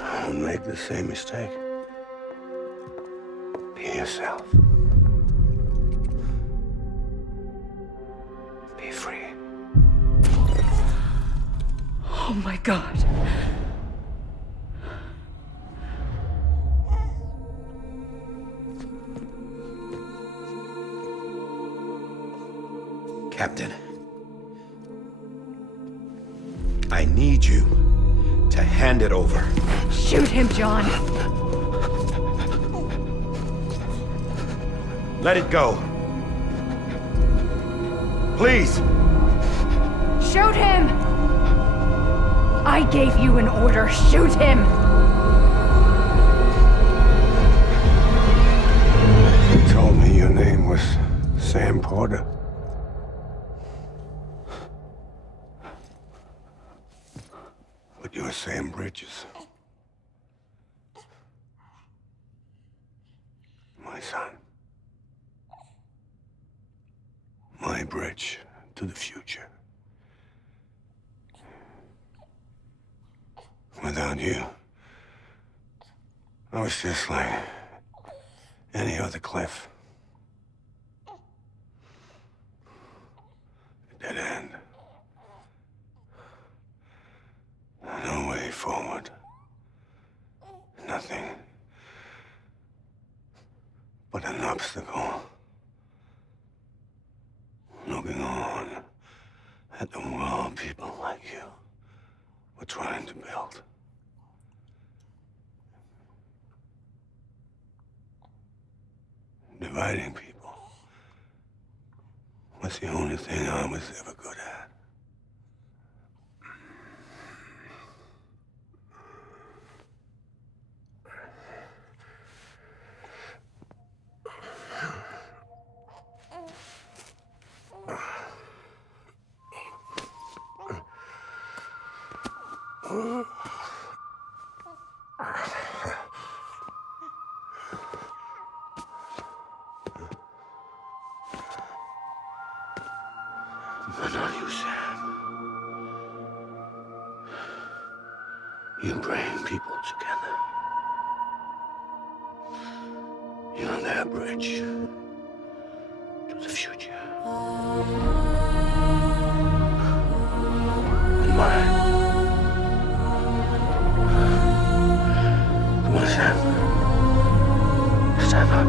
Don't make the same mistake. Be yourself. Be free. Oh my God. Captain, I need you to hand it over. Shoot him, John. Let it go. Please. Shoot him! I gave you an order. Shoot him! You told me your name was Sam Porter. But you're Sam Bridges. My son. My bridge to the future. Without you, I was just like any other Cliff. A dead end. No way forward. Nothing but an obstacle. Looking on at the world people like you were trying to build. Dividing people was the only thing I was ever good at. But not you, Sam. You bring people together. You're their bridge to the future. And mine. Come on, Sam. Stand up.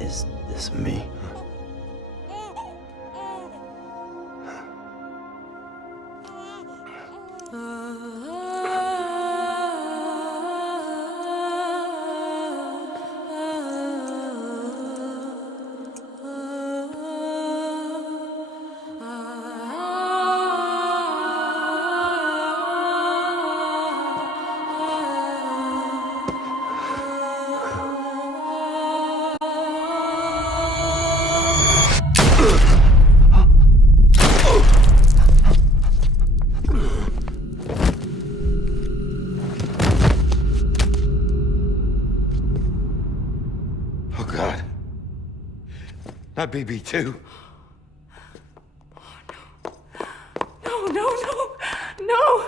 Is this me? Oh, God. Not BB2. No, no, no, no!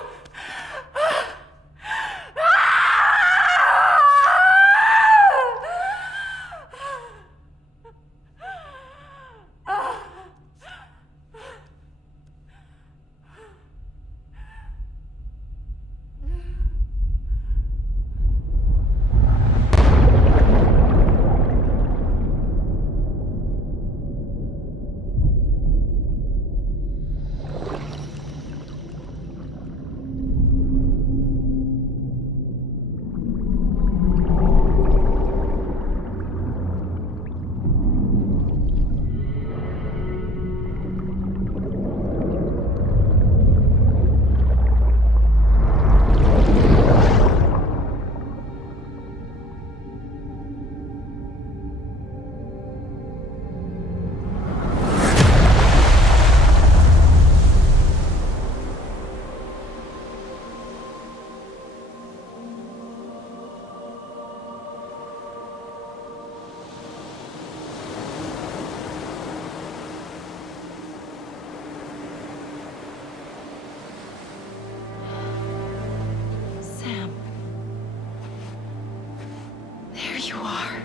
you are.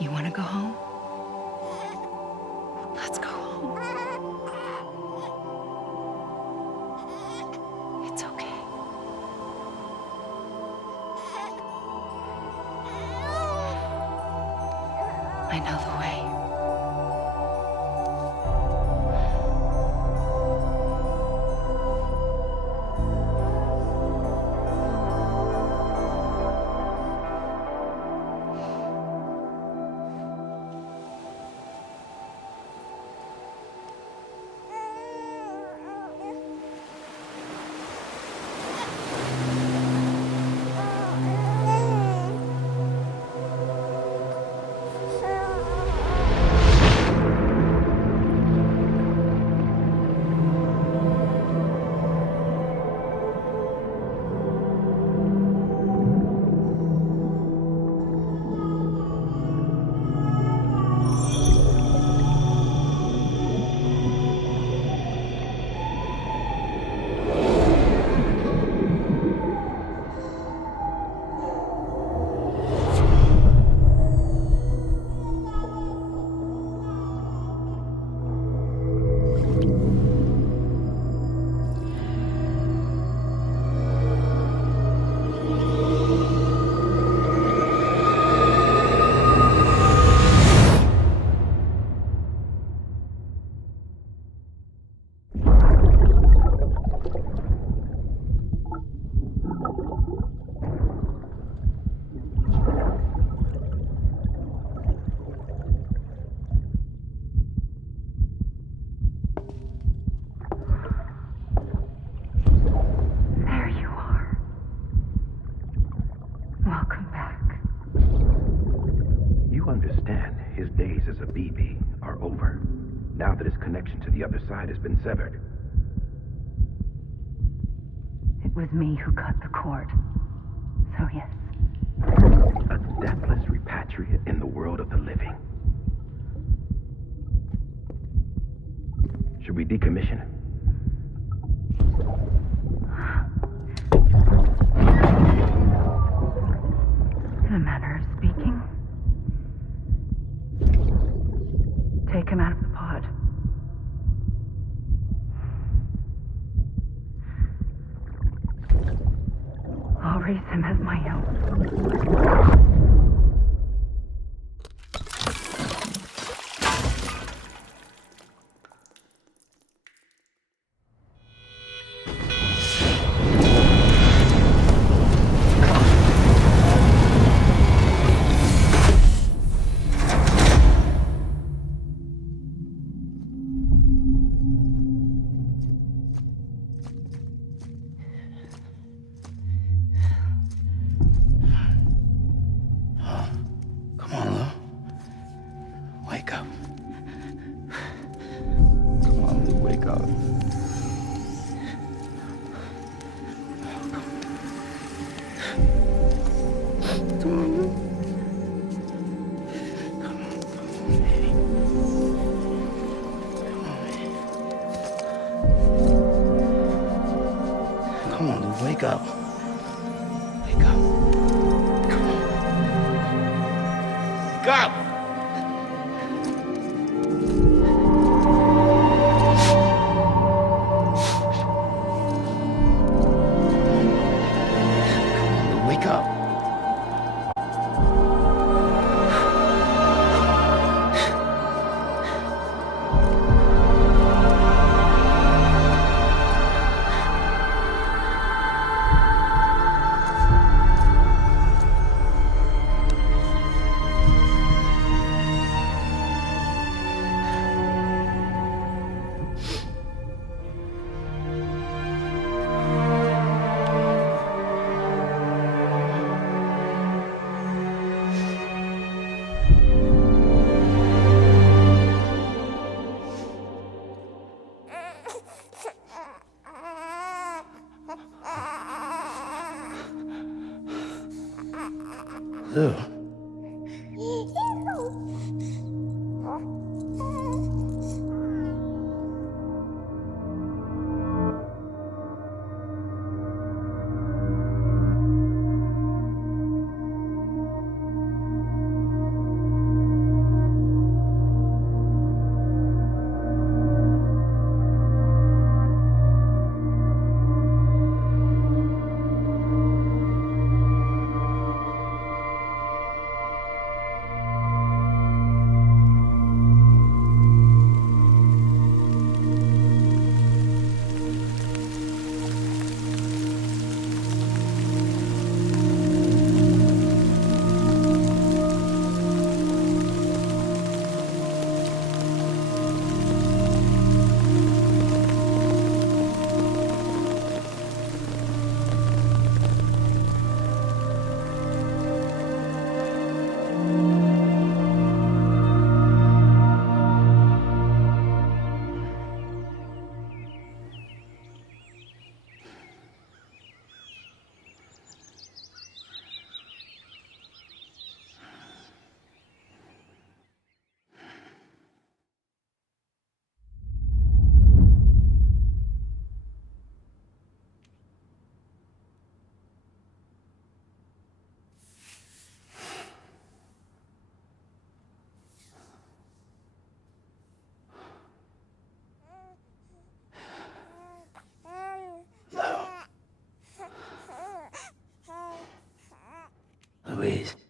You want to go home? Let's go home. It's okay. I know the way. Now that his connection to the other side has been severed. It was me who cut the cord. So yes. A deathless repatriate in the world of the living. Should we decommission him? In a manner of speaking. Take him out of the pod. I'll raise him as my own. Come on, Lou, wake up. Wake up. Come on. Wake up! Please.